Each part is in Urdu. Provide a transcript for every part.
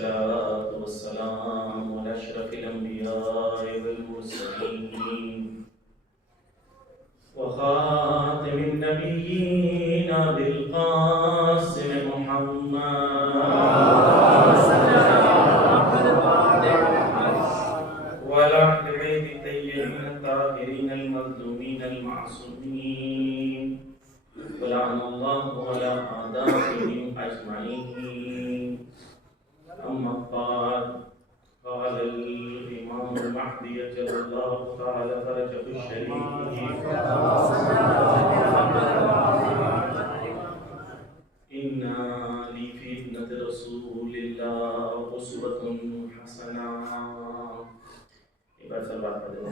والصلاة والسلام على أشرف الأنبياء والمرسلين وخاتم النبيين أبي القاسم وعلى أهل بيت الطيبين الطاهرين المظلومين المعصومين ولعن الله على أعدائهم أجمعين. أما بعد، قال الإمام المهدي أجل الله تعالى فرجه الشريف إن لي في ابنة رسول الله أسوة حسنة. ایک بار سلوات پڑھ دیں.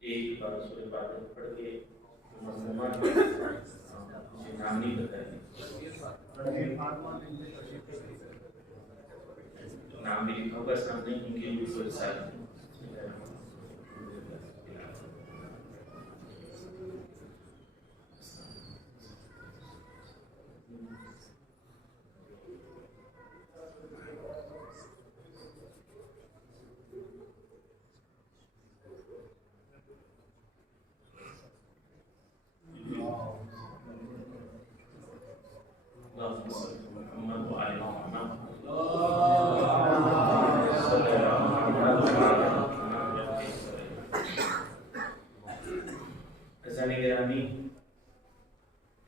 ایک بار سورہ فاتحہ پڑھ کے مسلمان مجھے نام نہیں بتائیں. نام بھی لکھا ہوگا سامنے کیونکہ بھی کوئی ساتھ نہیں.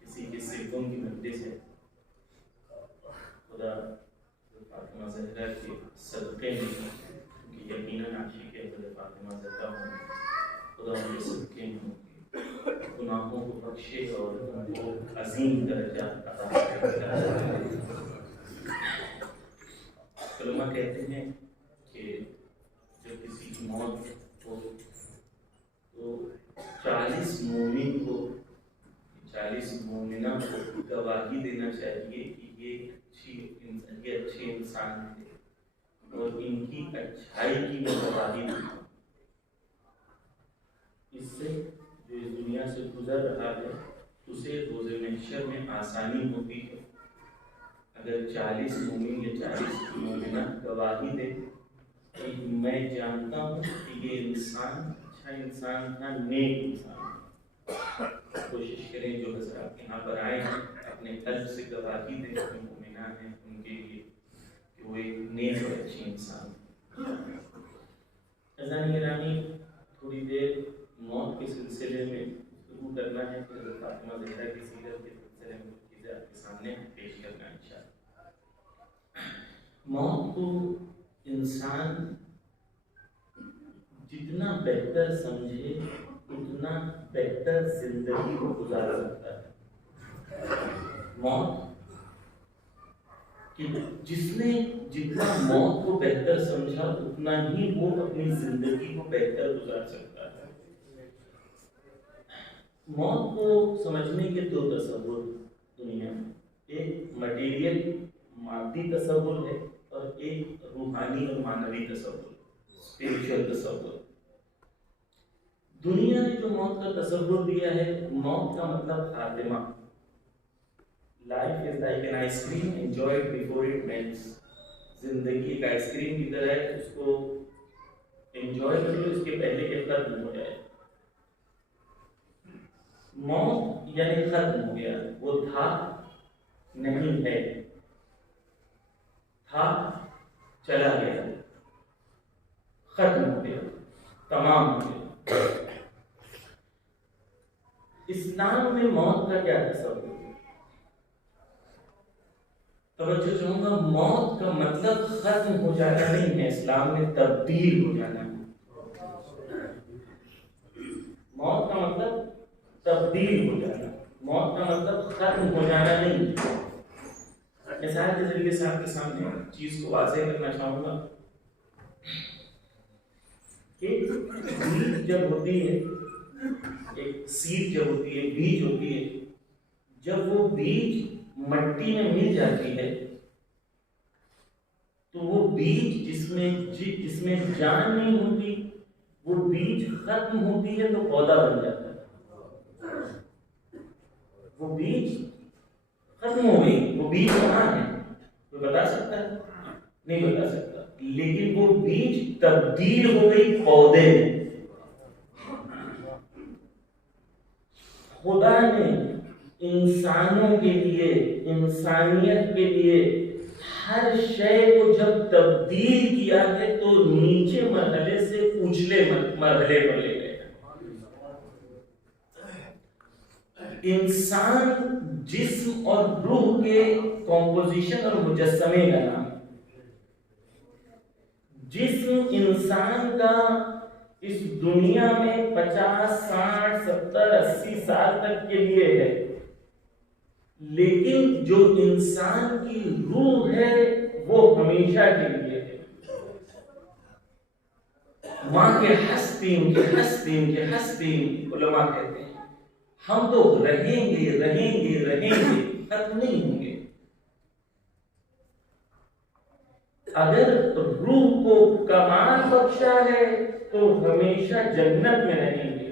کسی کے سکوں کی مٹی سے خدا فاطمہ زہرا کے صدقے میں، کیونکہ یقیناً عاشق حضرت فاطمہ زہرا ہوں، خدا ان کے صدقے میں گناہوں کو بخشے اور ان کو عظیم درجہ عطا کرے. علماء کہتے ہیں کہ جب کسی کی موت ہو تو 40 مومن کو 40 مومنہ کو گواہی دینا چاہیے کہ یہ اچھے انسان تھے اور ان کی اچھائی کی وہ گواہی دی. اس سے جو اس دنیا سے گزر رہا ہے اسے روز محشر میں آسانی ہوتی ہے. اگر 40 مومن یا 40 مومنہ گواہی دے کہ میں جانتا ہوں کہ یہ انسان اچھا انسان تھا، نیک انسان. کوشش کریں جو حضرات یہاں پر آئے ہیں اپنے قلب سے گواہی دیں جو مومنان ہیں ان کے لیے کہ وہ ایک نیک اور اچھی انسان. عزیزان گرامی، تھوڑی دیر موت کے سلسلے میں شروع کرنا ہے. پھر حضرت فاطمہ زہرا کی سیرت کے سلسلے میں کچھ چیزیں آپ کے سامنے پیش کرنا ہے انشاءاللہ. موت کو انسان جتنا بہتر سمجھے اتنا بہتر زندگی کو گزار سکتا ہے. موت کہ جس نے جتنا موت کو بہتر سمجھا اتنا ہی وہ اپنی زندگی کو بہتر گزار سکتا ہے. موت کو سمجھنے کے 2 تصور دنیا میں، ایک مٹیریل مادی تصور ہے اور ایک روحانی اور معنوی تصور، اسپریچول تصور. دنیا نے جو موت کا تصور دیا ہے، موت کا مطلب خاتمہ. Life is like an ice cream enjoyed before it melts. زندگی ایک آئس کریم کی طرح ہے، اس کو انجوائے کر لو اس کے پہلے کہ ختم ہو جائے. موت یعنی ختم ہو گیا. وہ تھا نہیں ہے، تھا چلا گیا، ختم ہو گیا، تمام ہو گیا. اسلام میں موت کا کیا تصور ہے؟ توجہ چاہوں گا، موت کا مطلب ختم ہو جانا نہیں ہے، اسلام میں تبدیل ہو جانا ہے. موت کا مطلب تبدیل ہو جانا، موت کا مطلب ختم ہو جانا نہیں. مثال کے ذریعے سے آپ کے سامنے چیز کو واضح کرنا چاہوں گا. ایک بیج جب ہوتی ہے، ایک سیڈ جب ہوتی ہے، بیج ہوتی ہے، جب وہ بیج مٹی میں مل جاتی ہے تو وہ بیج جس میں جان نہیں ہوتی، وہ بیج ختم ہوتی ہے تو پودا بن جاتا ہے. وہ بیج ختم ہو گئی، وہ بیج کہاں ہے؟ کوئی بتا سکتا ہے؟ نہیں بتا سکتا، لیکن وہ بیج تبدیل ہو گئی پودے میں۔ خدا نے انسانوں کے لیے، انسانیت کے لیے ہر شے کو جب تبدیل کیا ہے تو نیچے مرحلے سے اوچھلے مرحلے پر لے گئے۔ انسان جسم اور روح کے کمپوزیشن اور مجسمے کا نام۔ جسم انسان کا اس دنیا میں 50، 60، 70، 80 سال تک کے لیے ہے، لیکن جو انسان کی روح ہے وہ ہمیشہ کے لیے ہے۔ ماں کے ہستین کے ہستین کے ہستین علماء کہتے ہیں ہم تو رہیں گے رہیں گے رہیں گے، ختم نہیں ہوں گے۔ اگر روح کو کمال بخشا ہے تو ہمیشہ جنت میں رہیں گے،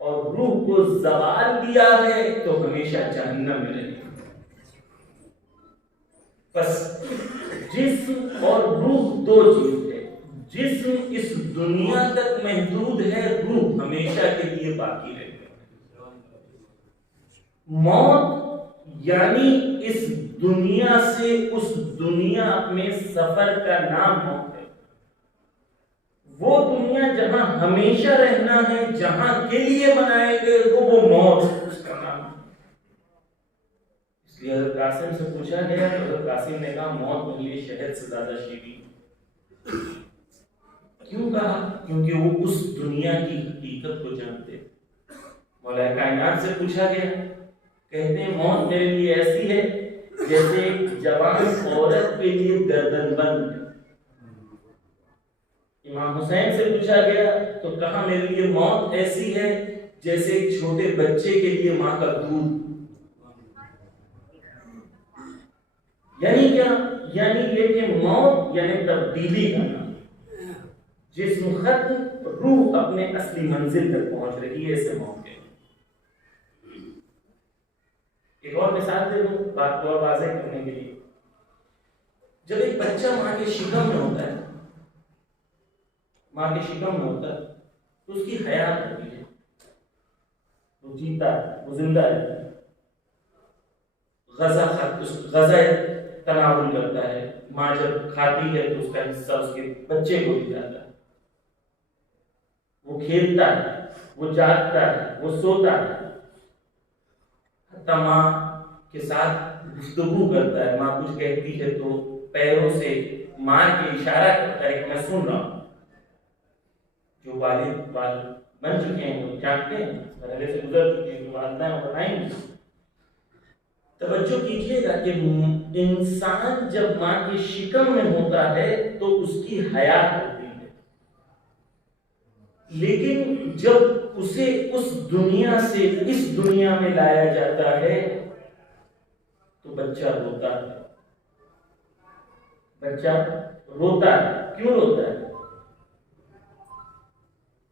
اور روح کو زوال دیا ہے تو ہمیشہ جہنم میں رہیں گے۔ بس جسم اور روح دو چیز ہے۔ جسم اس دنیا تک محدود ہے، روح ہمیشہ کے لیے باقی رہے گا۔ موت یعنی اس دنیا سے اس دنیا میں سفر کا نام موت ہے۔ وہ دنیا جہاں ہمیشہ رہنا ہے، جہاں کے لیے بنائے گئے وہ موت، اس کا نام ہے۔ اس لیے حضرت قاسم سے پوچھا گیا تو حضرت قاسم نے کہا موت میرے لیے شہد سے زیادہ شیریں۔ کیوں کہا؟ کیونکہ وہ اس دنیا کی حقیقت کو جانتے۔ مولا کائنات سے پوچھا گیا، کہتے ہیں موت میرے لیے ایسی ہے جیسے ایک جوان عورت کے لیے گردن بند ہے۔ امام حسین سے پوچھا گیا تو کہا میرے لیے موت ایسی ہے جیسے ایک چھوٹے بچے کے لیے ماں کا دودھ۔ یعنی کیا؟ یعنی یہ کہ موت یعنی تبدیلی کا نام۔ جسم ختم، روح اپنے اصلی منزل تک پہنچ رہی ہے، اسے موت ہے۔ ایک اور مثال دے دوں بات کو واضح کرنے کے لیے۔ جب ایک بچہ ماں کے شکم میں ہوتا ہے، ماں کے شکم میں ہوتا ہے تو اس کی حیات ہوتی ہے، وہ جیتا ہے، وہ زندہ ہے، غذا تناول کرتا ہے۔ ماں جب کھاتی ہے تو اس کا حصہ اس کے بچے کو بھی جاتا ہے۔ وہ کھیلتا ہے، وہ جاگتا ہے، وہ سوتا ہے، حتیٰ ماں کے ساتھ گفتگو کرتا ہے۔ ماں کچھ کہتی ہے تو پیروں سے مار کے اشارہ کرتا ہے کہ میں سن رہا ہوں۔ جو والد بن چکے ہیں وہ جانتے ہیں، مرحلے سے گزر چکے ہیں، جو والدین بتائیں گے۔ توجہ کیجیے گا کہ انسان جب ماں کے شکم میں ہوتا ہے تو اس کی حیات ہوتی ہے، لیکن جب اسے اس دنیا سے اس دنیا میں لایا جاتا ہے تو بچہ روتا ہے۔ بچہ روتا ہے۔ کیوں روتا ہے؟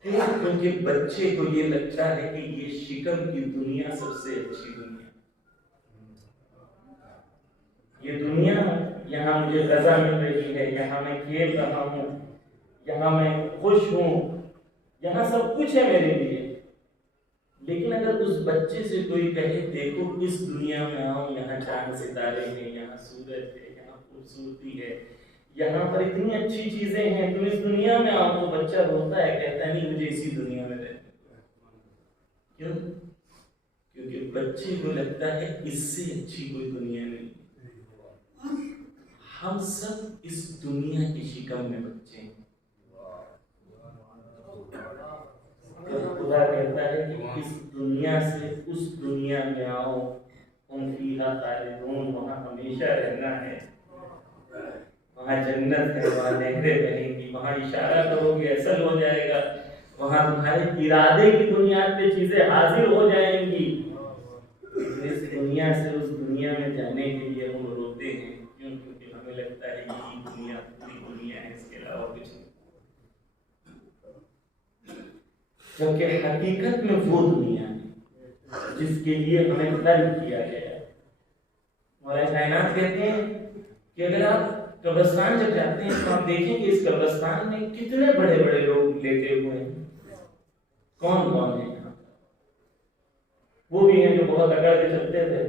کیونکہ بچے کو یہ لگتا ہے کہ یہ شکم کی دنیا سب سے اچھی دنیا، یہ دنیا یہاں مجھے غذا مل رہی ہے، یہاں میں کھیل رہا ہوں، یہاں میں خوش ہوں، یہاں سب کچھ ہے میرے لیے۔ لیکن اگر اس بچے سے کوئی کہے دیکھو اس دنیا میں آؤ، یہاں چاند ستارے ہیں، یہاں سورج ہے، یہاں خوبصورتی ہے، یہاں پر اتنی اچھی چیزیں ہیں، تم اس دنیا میں آؤ، تو بچہ روتا ہے، کہتا ہے نہیں مجھے اسی دنیا میں رہنا۔ کیوں؟ کیونکہ بچے کو لگتا ہے اس سے اچھی کوئی دنیا نہیں۔ ہم سب اس دنیا کی شکم میں بچے ہیں۔ خدا کہتا ہے کہ اس دنیا سے اس دنیا میں آؤ، ہم فیہا خالدون، وہاں ہمیشہ رہنا ہے، وہاں جنت ہے، وہاں نہریں بہیں گی، وہاں اشارہ کرو گے اصل ہو جائے گا، وہاں تمہارے ارادے کی بنیاد پہ چیزیں حاضر ہو جائیں گی۔ اس دنیا سے اس دنیا میں جانے کے لیے ہم روتے ہیں، کیونکہ ہمیں لگتا ہے کہ یہ دنیا پوری دنیا ہے، اس کے علاوہ کچھ نہیں، جبکہ حقیقت میں وہ دنیا ہے۔ جس کے لیے ہمیں طلب کیا گیا ہے۔ مولا کائنات کہتے ہیں کہ اگر آپ قبرستان جب جاتے ہیں تو آپ دیکھیں کہ اس قبرستان میں کتنے بڑے بڑے لوگ لیٹے ہوئے ہیں۔ کون کون ہیں؟ وہ بھی ہیں جو بہت اکڑ کے چلتے تھے،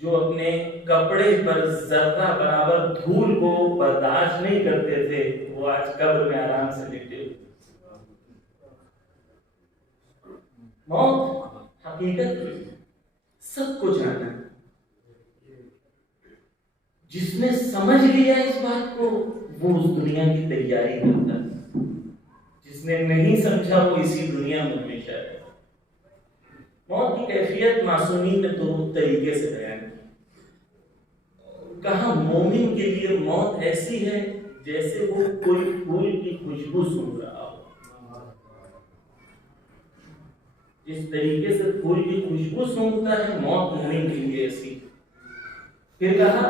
جو اپنے کپڑے پر ذرہ برابر دھول کو برداشت نہیں کرتے تھے، وہ آج قبر میں آرام سے لیٹے ہوئے۔ موت حقیقت سب کو جانا ہے۔ جس نے سمجھ لیا اس بات کو وہ اس دنیا کی تیاری کرتا ہے، جس نے نہیں سمجھا وہ اسی دنیا میں ہمیشہ ہے۔ موت کی کیفیت معصومین نے دو طریقے سے بیان کی۔ کہا مومن کے لیے موت ایسی ہے جیسے وہ کوئی پھول کی خوشبو سونگھ رہا ہو۔ جس طریقے سے پھول کی خوشبو سونگھتا ہے موت مومن کے لیے ایسی۔ پھر کہا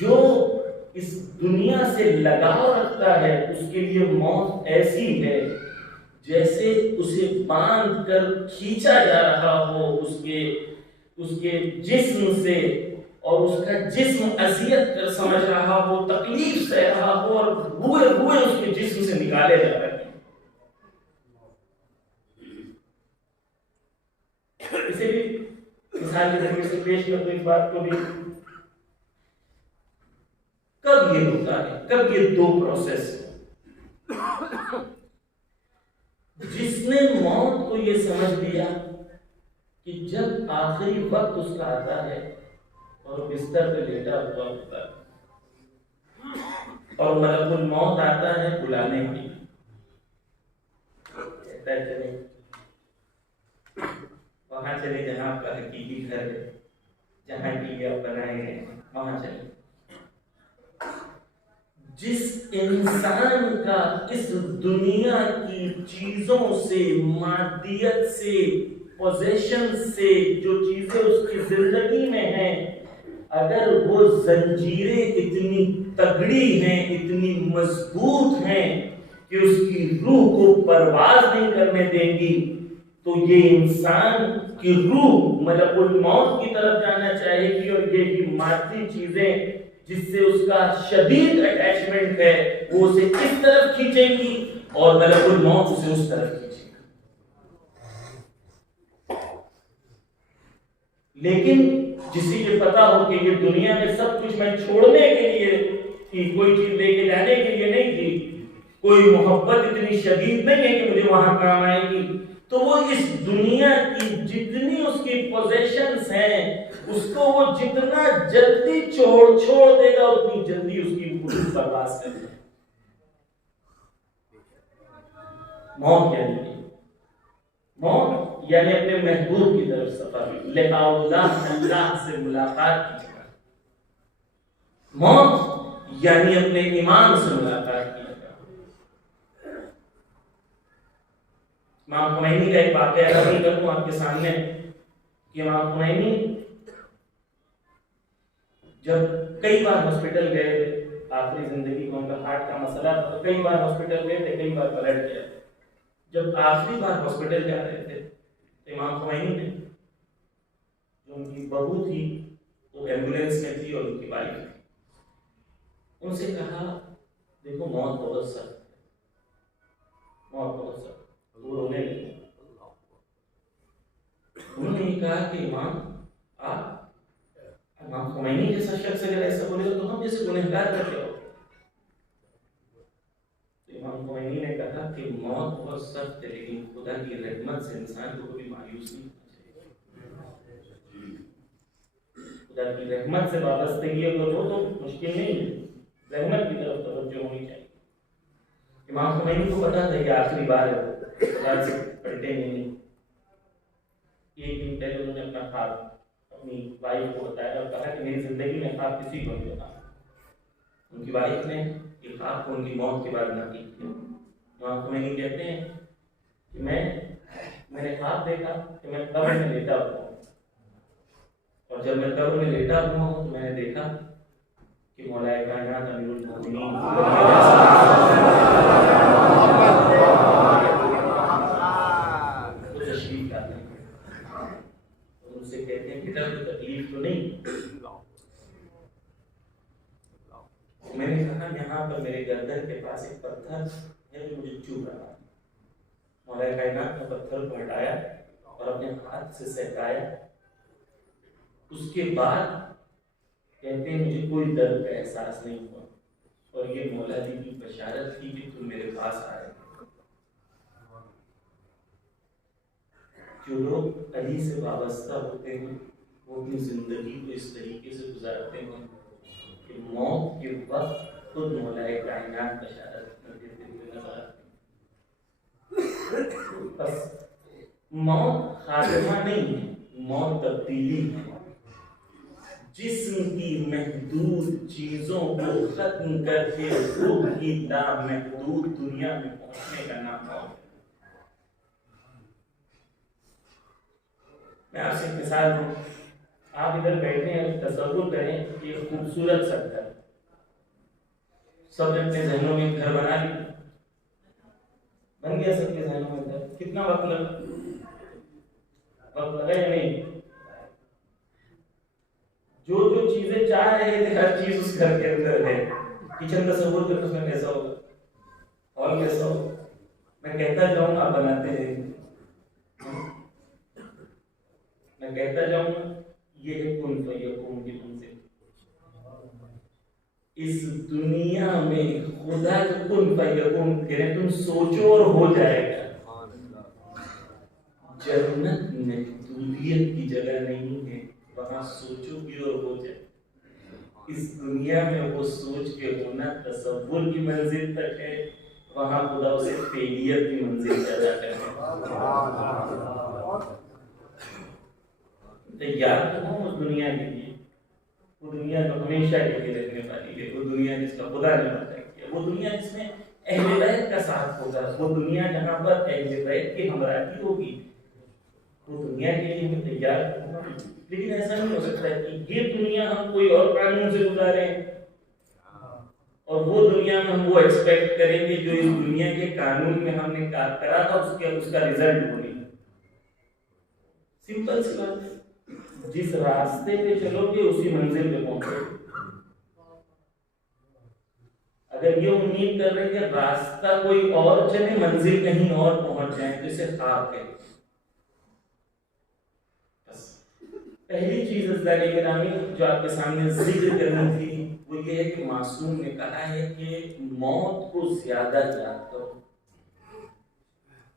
جو اس دنیا سے لگاؤ رکھتا ہے اس کے لیے موت ایسی ہے جیسے اسے باندھ کر کھینچا جا رہا ہو اس کے جسم سے، اور اس کا جسم اذیت کر سمجھ رہا ہو، تکلیف سہ رہا ہو، اور روئے روئے اس کے جسم سے نکالے جا رہے ہیں۔ اسے بھی مثال کے ذریعے سے پیش کر دو اس بات کو بھی۔ کب یہ ہوتا ہے؟ کب یہ دو پروسیس؟ جس نے موت کو یہ سمجھ لیا کہ جب آخری وقت اس کا آتا ہے اور بستر پہ لیٹا ہوا ہوتا ہے اور ملک الموت آتا ہے بلانے کے لیے، کہتا ہے چلیں وہاں چلیں جہاں آپ کا حقیقی گھر ہے، جہاں کے لیے آپ بنائے ہیں، وہاں چلیں۔ جس انسان کا اس دنیا کی چیزوں سے، مادیت سے، پوزیشن سے، جو چیزیں اس کی زندگی میں ہیں، اگر وہ زنجیریں اتنی تگڑی ہیں، اتنی مضبوط ہیں کہ اس کی روح کو پرواز نہیں کرنے دیں گی، تو یہ انسان کی روح ملک الموت کی طرف جانا چاہے گی، اور یہ مادی چیزیں جس سے اس کا شدید اٹیچمنٹ ہے وہ اسے اس طرف کھینچیں گی اور ملک الموت اسے اس طرف کھینچے گا۔ لیکن جسے یہ پتا ہو کہ یہ دنیا میں سب کچھ میں چھوڑنے کے لیے تھی، کوئی چیز لے کے جانے کے لیے نہیں تھی، کوئی محبت اتنی شدید نہیں ہے کہ مجھے وہاں کام آئے گی، تو وہ اس دنیا کی جتنی اس کی پوزیشنز ہیں اس کو وہ جتنا جلدی چھوڑ دے گا اتنی جلدی اس کی حدود برباد کر دے گا۔ موت یعنی اپنے محبوب کی طرف سفر، لقاء اللہ، اللہ سے ملاقات کی جگہ۔ موت یعنی اپنے ایمان سے ملاقات کی جگہ۔ امام خمینی کا ایک واقعہ نقل کروں آپ کے سامنے کہ امام خمینی جب کئی بار ہاسپٹل گئے تھے، آخری زندگی میں ان کا ہارٹ کا مسئلہ تھا، تو کئی بار ہاسپٹل گئے تھے، کئی بار پلٹ گئے۔ جب آخری بار ہاسپٹل جا رہے تھے تو امام خمینی نے، جو ان کی بہو تھی وہ ایمبولینس میں تھی اور ان کی وائف تھی، ان سے کہا دیکھو موت بہت سخت ہے، موت بہت سخت ہے۔ وہ رونے لگے۔ انہوں نے یہ کہا کہ امام خمینی جیسا شخص اگر ایسا بولے تو ہم جیسے گنہگار کا کیا ہوگا؟ تو امام خمینی نے کہا کہ موت بہت سخت ہے لیکن خدا کی رحمت سے انسان کو کبھی مایوس نہیں ہونا چاہیے۔ خدا کی رحمت سے وابستگی اگر ہو تو مشکل نہیں ہے، رحمت کی طرف توجہ ہونی چاہیے۔ امام خمینی کو پتا تھا کہ آخری بار ہے، خدا سے پلٹیں گے نہیں۔ ایک دن پہلے انہوں نے اپنا خواب اپنی وائف کو بتایا اور کہا کہ میری زندگی میں خواب کسی کو نہیں بتا۔ ان کی وائف نے یہ خواب کو ان کی موت کے بعد نقل کیا۔ امام خمینی کہتے ہیں کہ میں نے خواب دیکھا کہ میں قبر میں لیٹا ہوا ہوں، اور جب میں قبر میں لیٹا ہوا ہوں تو میں نے دیکھا کہ مولا کائنات امیر المومنین میں نے کہا یہاں پر میرے گردن کے پاس ایک پتھر ہے جو مجھے چبھ رہا ہے. مولا کائنات نے پتھر کو ہٹایا اور اپنے ہاتھ سے سہلایا. اس کے بعد کہتے ہیں مجھے کوئی درد کا احساس نہیں ہوا، اور یہ مولا جی کی بشارت تھی کہ تم میرے پاس آئے. جو لوگ علی سے وابستہ ہوتے ہیں وہ اپنی زندگی کو اس طریقے سے گزارتے ہیں کہ موت کے وقت خود مولا کائنات بشارت دیتے ہوئے نظر آتے ہیں. بس موت خاتمہ نہیں ہے، موت تبدیلی ہے. جسم کی محدود چیزوں کو ختم کر کے روح کی لامحدود دنیا میں پہنچنے کا نام موت ہے. میں آپ سے مثال دوں. آپ ادھر بیٹھے ہیں، تصور کریں کہ ایک خوبصورت سا گھر، سب نے اپنے ذہنوں میں گھر بنا لی، بن گیا سب کے ذہنوں میں گھر. کتنا وقت لگا یا نہیں؟ جو جو چیزیں چاہ رہے تھے ہر چیز اس گھر کے اندر ہے. کچن تصور کر اس میں کیسا ہوگا، ہال کیسا ہوگا. میں کہتا جاؤں آپ بناتے رہیں، میں کہتا جاؤں یہ ہے کن فیکون کی منزل. اس دنیا میں خدا جو کن فیکون کہہ تم سوچو اور ہو جائے گا. جنت محدودیت کی جگہ نہیں ہے، وہاں سوچو بھی اور ہو جائے. اس دنیا میں وہ سوچ کے ہونا تصور کی منزل تک ہے، وہاں خدا اسے فیلیئر کی منزل پیدا کرے. تیار تو ہوں اس دنیا کے لیے، وہ دنیا جو ہمیشہ کے لیے رہنے والی ہے، وہ دنیا جس کا خدا نے وعدہ کیا، وہ دنیا جس میں اہل بیت کا ساتھ ہوگا، وہ دنیا جہاں پر اہل بیت کی ہمراہی ہوگی. وہ دنیا کے لیے ہمیں تیار ہونا. لیکن ایسا نہیں ہو سکتا کہ یہ دنیا ہم کوئی اور قانون سے گزاریں اور وہ دنیا میں ہم وہ ایکسپیکٹ کریں کہ جو اس دنیا کے قانون میں ہم نے کام کرا تھا اس کا رزلٹ ہوگی. سمپل سی بات ہے. جس راستے پہ چلو گے اسی منزل پہ پہنچو گے. اگر یہ امید کر رہے کہ راستہ کوئی اور چلے منزل کہیں اور پہنچ جائیں تو اسے خواب کہیں. پہلی چیز عزیزان گرامی جو آپ کے سامنے ذکر کرنی تھی وہ یہ ہے کہ معصوم نے کہا ہے کہ موت کو زیادہ یاد کرو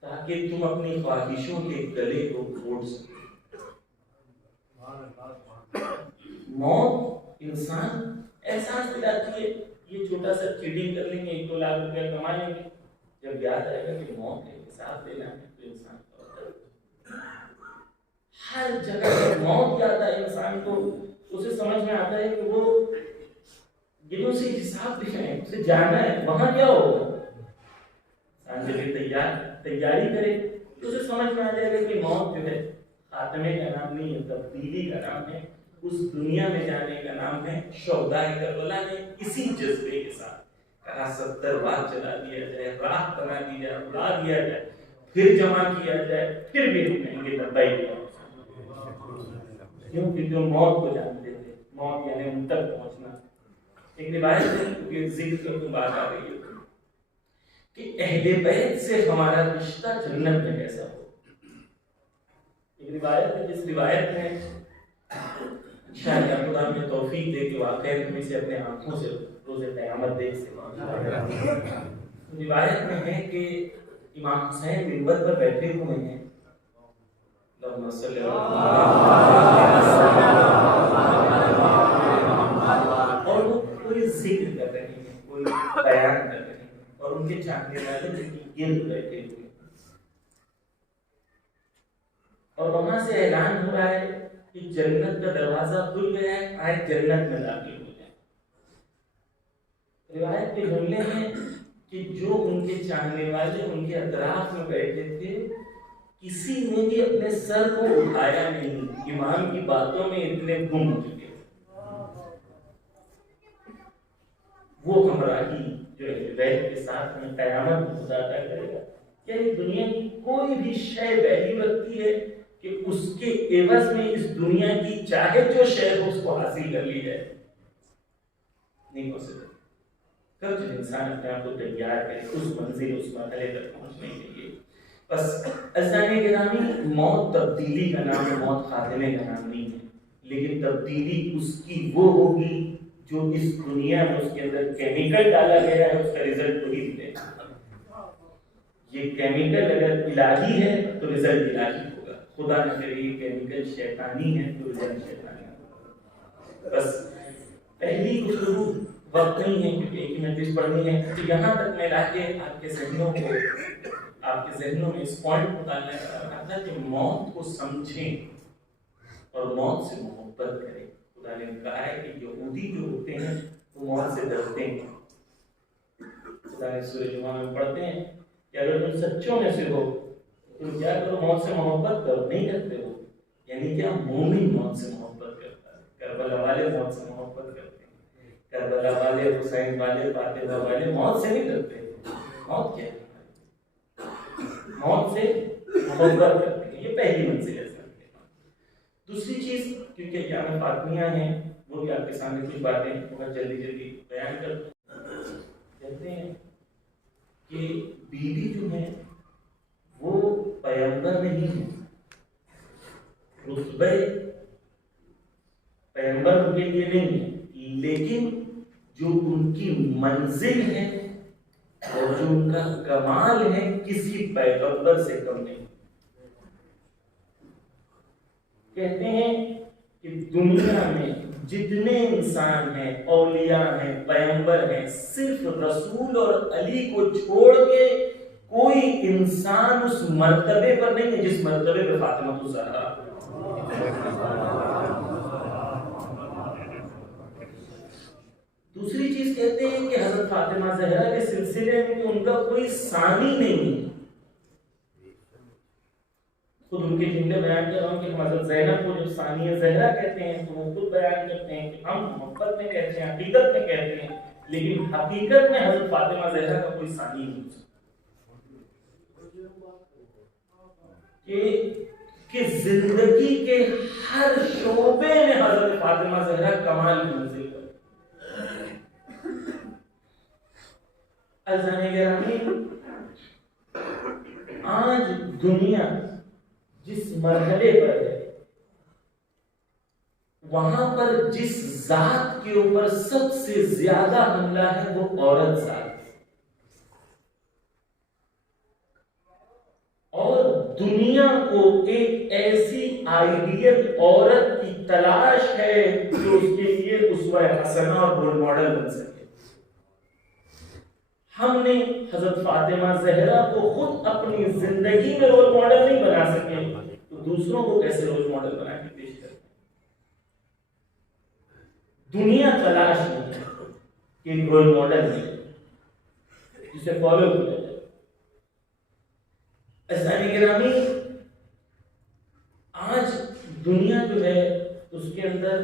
تاکہ تم اپنی خواہشوں کے گلے کو گھونٹ سکو. موت انسان احساس دلاتی ہے. یہ چھوٹا سا چیٹنگ کر لیں گے 1-2 لاکھ روپے کما لیں گے، جب یاد آئے گا کہ موت ہے، حساب دینا ہے، تو انسان ہر جگہ پر موت یاد آئے انسان کو. اسے سمجھ میں آتا ہے کہ وہ دنوں سے حساب دکھنا ہے، اسے جانا ہے وہاں کیا ہوگا. انسان جب تیاری کرے تو اسے سمجھ میں آ جائے گا کہ موت جو ہے خاتمے کا نام نہیں ہے، تبدیلی کا نام ہے، اس دنیا میں جانے کا نام ہے. شہداء کربلا نے اسی جذبے کے ساتھ کہا 70 بار چلا دیا جائے، راہ بنا دی جائے، اڑا دیا جائے، پھر جمع کیا جائے، پھر بھی ہم کہیں گے لبیک. کیوں؟ کیونکہ وہ موت کو جانتے تھے. موت یعنی ان تک پہنچنا. ایک روایت ہے کہ ذکر کی بات آ رہی ہے کہ اہل بیت سے ہمارا رشتہ جنت میں کیسا ہو. ایک روایت ہے جس روایت میں شاید خدا میں توفیق دے کہ واقعہ ہم اسے اپنے آنکھوں سے روز قیامت دیکھ سکیں. روایت میں ہے کہ امام حسین منبر پر بیٹھے ہوئے ہیں، اللہم صلی اور وہ کوئی ذکر کر رہے ہیں، کوئی بیان کر رہے ہیں، اور ان کے چاہنے والے ان کی گرد بیٹھے ہوئے ہیں. اور وہاں سے اعلان ہو رہا ہے کہ جنت کا دروازہ کھل گیا ہے، آئے جنت میں داخل ہو جائیں. روایت کے جملے ہیں کہ جو ان کے چاہنے والے ان کے اطراف میں بیٹھے تھے کسی نے بھی اپنے سر کو اٹھایا نہیں. امام کی باتوں میں اتنے گم ہو چکے. وہ ہمراہی جو ہے بیت کے ساتھ میں قیامت میں خدا عطا کرے گا. کیا یہ دنیا کی کوئی بھی شے ویلیو رکھتی ہے کہ اس کے عوض میں اس دنیا کی چاہے جو شے ہو اس کو حاصل کر لی جائے؟ نہیں ہو سکتا. کب جب انسان اپنے آپ کو تیار کرے اس منزل اس مرحلے تک پہنچنے کے لیے. بس عزیزان گرامی، موت تبدیلی کا نام ہے، موت خاتمے کا نام نہیں ہے، لیکن تبدیلی اس کی وہ ہوگی جو اس دنیا میں اس کے اندر کیمیکل ڈالا گیا ہے، اس کا رزلٹ وہی ملے گا. یہ کیمیکل اگر الہی ہے تو رزلٹ الہی ہوگا، خدا نہ کرے یہ کیمیکل شیطانی ہے تو رزلٹ شیطانی ہوگا. بس پہلی گفتگو وقت نہیں ہے کیونکہ ایک ہی مجلس پڑھنی ہے، تو یہاں تک میں لا کے آپ کے ذہنوں میں اس پوائنٹ کو ڈالنا چاہتا کہ موت کو سمجھیں اور موت سے محبت کریں. خدا نے کہا ہے کہ یہودی جو ہوتے ہیں وہ موت سے ڈرتے ہیں. خدا نے سورہ جمعہ میں پڑھتے ہیں کہ اگر تم سچوں میں سے ہو تم کیا کرو، موت سے محبت کرو. نہیں کرتے ہو یعنی کیا؟ مومن موت سے محبت کرتا ہے. کربلا والے موت سے محبت کرتے ہیں، کربلا والے، حسین والے، فاطمہ والے موت سے نہیں ڈرتے. موت کیا ہے؟ موت سے محبت کرتے ہیں. یہ پہلی منزل ہے. دوسری چیز، کیونکہ ایام فاطمیہ ہیں، وہ بھی آپ کے سامنے کچھ باتیں بہت جلدی بیان کرتے ہیں. کہتے ہیں کہ بیوی جو ہے وہ پیغمبر نہیں ہے، رتبہ پیغمبر ان کے لیے نہیں ہے، لیکن جو ان کی منزل ہے اور جو ان کا کمال ہے کسی پیغمبر سے کم نہیں. کہتے ہیں کہ دنیا میں جتنے انسان ہیں، اولیاء ہیں، پیغمبر ہیں، صرف رسول اور علی کو چھوڑ کے کوئی انسان اس مرتبے پر نہیں ہے جس مرتبے پہ فاطمہ الزہرا. دوسری چیز کہتے ہیں کہ حضرت فاطمہ زہرا کے سلسلے میں ان کا کوئی ثانی نہیں ہے. خود ان کے جملے بیان کر رہا ہوں کہ حضرت زینب کو جب ثانیہ زہرا کہتے ہیں تو وہ خود بیان کرتے ہیں کہ ہم محبت میں کہتے ہیں، حقیقت میں کہتے ہیں، لیکن حقیقت میں حضرت فاطمہ زہرا کا کوئی ثانی نہیں کہ زندگی کے ہر شعبے میں حضرت فاطمہ زہرا کمال کی منزل پر. عزیزان گرامی، آج دنیا جس مرحلے پر ہے وہاں پر جس ذات کے اوپر سب سے زیادہ حملہ ہے وہ عورت ذات ہے. اور دنیا کو ایک ایسی آئیڈیل عورت کی تلاش ہے جو اس کے لیے اسوہ حسنہ اور رول ماڈل بن سکے. ہم نے حضرت فاطمہ زہرا کو خود اپنی زندگی میں رول ماڈل نہیں بنا سکے تو دوسروں کو کیسے رول ماڈل بنا کے پیش کریں؟ دنیا تلاش نہیں ہے کہ ایک رول ماڈل ہے جسے فالو کیا جائے. عزیزان گرامی، آج دنیا جو ہے اس کے اندر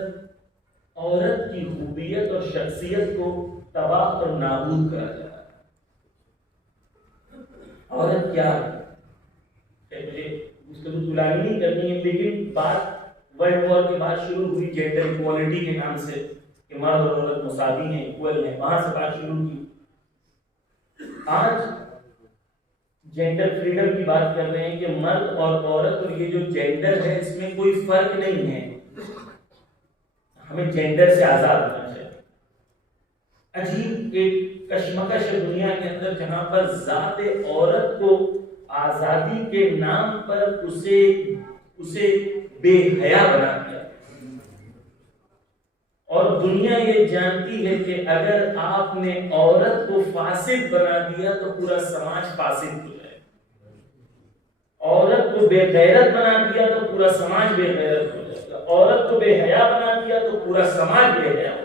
عورت کی خوبیت اور شخصیت کو تباہ اور نابود کرا جا رہا ہے. عورت کیا ہے؟ مجھے اس کو بلانی نہیں کرنی ہے، لیکن بات ورلڈ وار کے بعد شروع ہوئی جینڈر ایکوالٹی کے نام سے کہ مرد اور عورت مساوی ہیں، ایکول ہیں، وہاں سے بات شروع کی. آج جینڈر فریڈم کی بات کر رہے ہیں کہ مرد اور عورت، اور یہ جو جینڈر ہے اس میں کوئی فرق نہیں ہے، ہمیں جینڈر سے آزاد ہونا چاہیے. عجیب ایک کشمکش ہے دنیا کے اندر جہاں پر ذات عورت کو آزادی کے نام پر اسے بے حیا بنا دیا. اور دنیا یہ جانتی ہے کہ اگر آپ نے عورت کو فاسد بنا دیا تو پورا سماج فاسد ہو جائے. عورت کو بے غیرت بنا دیا تو پورا سماج بے غیرت ہو جائے گا. عورت کو بے حیا بنا دیا تو پورا سماج بے حیا ہو.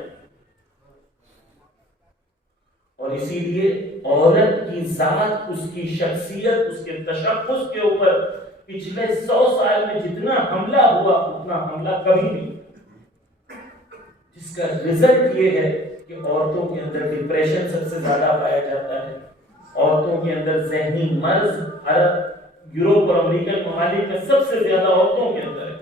اور اسی لیے عورت کی ذات، اس کی شخصیت، اس کے تشخص کے اوپر پچھلے 100 سال میں جتنا حملہ ہوا اتنا حملہ کبھی نہیں، جس کا رزلٹ یہ ہے کہ عورتوں کے اندر ڈپریشن سب سے زیادہ پایا جاتا ہے. عورتوں کے اندر ذہنی مرض عرب، یوروپ اور امریکن ممالک میں سب سے زیادہ عورتوں کے اندر ہے.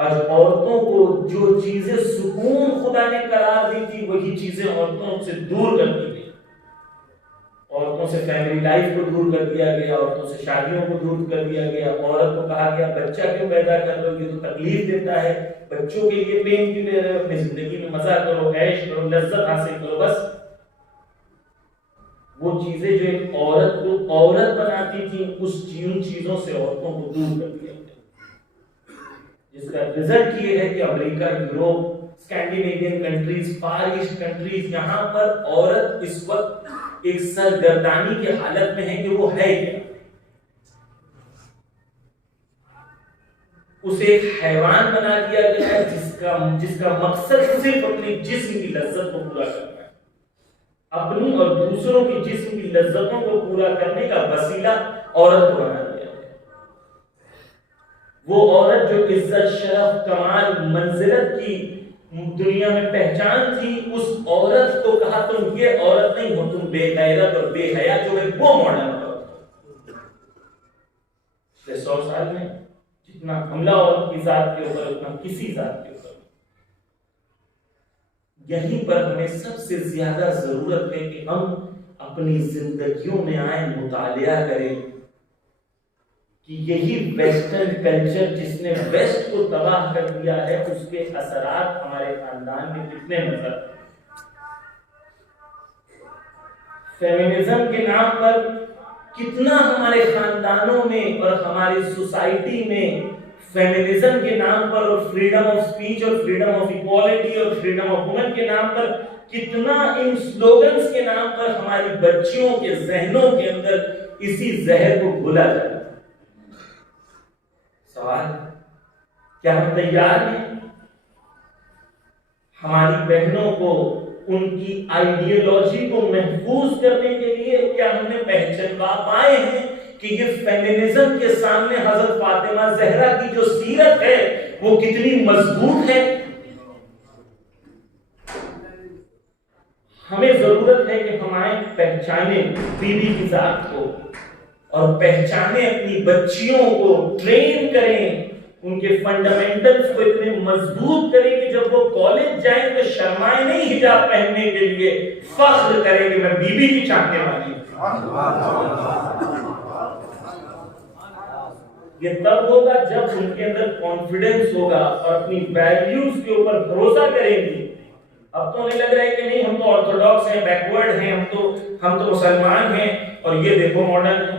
آج عورتوں کو جو چیزیں سکون خدا نے قرار دی تھی وہی چیزیں عورتوں سے دور کر دی گئی. عورتوں سے فیملی لائف کو دور کر دیا گیا, عورتوں سے شادیوں کو دور کر دیا گیا. عورت کو کہا گیا بچہ کیوں پیدا کر لو, یہ تو تکلیف دیتا ہے, بچوں کے لیے پین کیوں لے رہے ہو, اپنی زندگی میں مزہ کرو, عیش کرو, لذت حاصل کرو. بس وہ چیزیں جو ایک عورت کو عورت بناتی تھی ان چیزوں سے عورتوں کو دور کر دیا گیا, جس کا رزلٹ یہ ہے کہ America, Europe, Scandinavian countries, far east countries, یہاں پر عورت اس وقت ایک سرگردانی کی حالت میں ہے کہ وہ ہے کیا. اسے ایک حیوان بنا دیا گیا ہے جس کا مقصد صرف اپنی جسم کی لذت کو پورا کرنا ہے, اپنی اور دوسروں کی جسم کی لذتوں کو پورا کرنے کا وسیلہ عورت کو بنا دیا ہے. وہ عورت جو عزت, شرف, کمال, منزلت کی دنیا میں پہچان تھی, اس عورت کو کہا تم یہ عورت نہیں ہو, تم بے غیرت اور بے حیا جو ہے وہ ماڈرن عورت ہو. 100 سال میں جتنا حملہ عورت کی ذات کے اوپر اتنا کسی ذات کے اوپر. یہیں پر ہمیں سب سے زیادہ ضرورت ہے کہ ہم اپنی زندگیوں میں آئیں, مطالعہ کریں کہ یہی ویسٹرن کلچر جس نے ویسٹ کو تباہ کر دیا ہے اس کے اثرات ہمارے خاندان میں کتنے نظر. فیمنزم کے نام پر کتنا ہمارے خاندانوں میں اور ہماری سوسائٹی میں فیمنزم کے نام پر اور فریڈم آف سپیچ اور فریڈم آف ایکوالٹی اور فریڈم آف وومن کے نام پر کتنا ان سلوگنز کے نام پر ہماری بچیوں کے ذہنوں کے اندر اسی زہر کو گھولا جاتا ہے. سوال, کیا ہم تیار ہیں ہماری بہنوں کو ان کی آئیڈیالوجی کو محفوظ کرنے کے لیے؟ کیا ہم نے پہچان پائے ہیں کہ یہ فیمنزم کے سامنے حضرت فاطمہ زہرا کی جو سیرت ہے وہ کتنی مضبوط ہے؟ ہمیں ضرورت ہے کہ ہمیں پہچانے بی بی کی ذات کو اور پہچانے اپنی بچیوں کو, ٹرین کریں, ان کے فنڈامنٹلز کو اتنے مضبوط کریں کہ جب وہ کالج جائیں تو شرمائے نہیں حجاب پہننے کے لیے, فخر کریں کہ میں بی بی کی چاہنے والی ہوں. یہ تب ہوگا جب ان کے اندر کانفیڈنس ہوگا اور اپنی ویلیوز کے اوپر بھروسہ کریں گی. اب تو نہیں لگ رہا ہے کہ نہیں ہم تو آرتھوڈاکس ہیں, بیکورڈ ہیں, ہم تو مسلمان ہیں اور یہ دیکھو ماڈرن ہیں.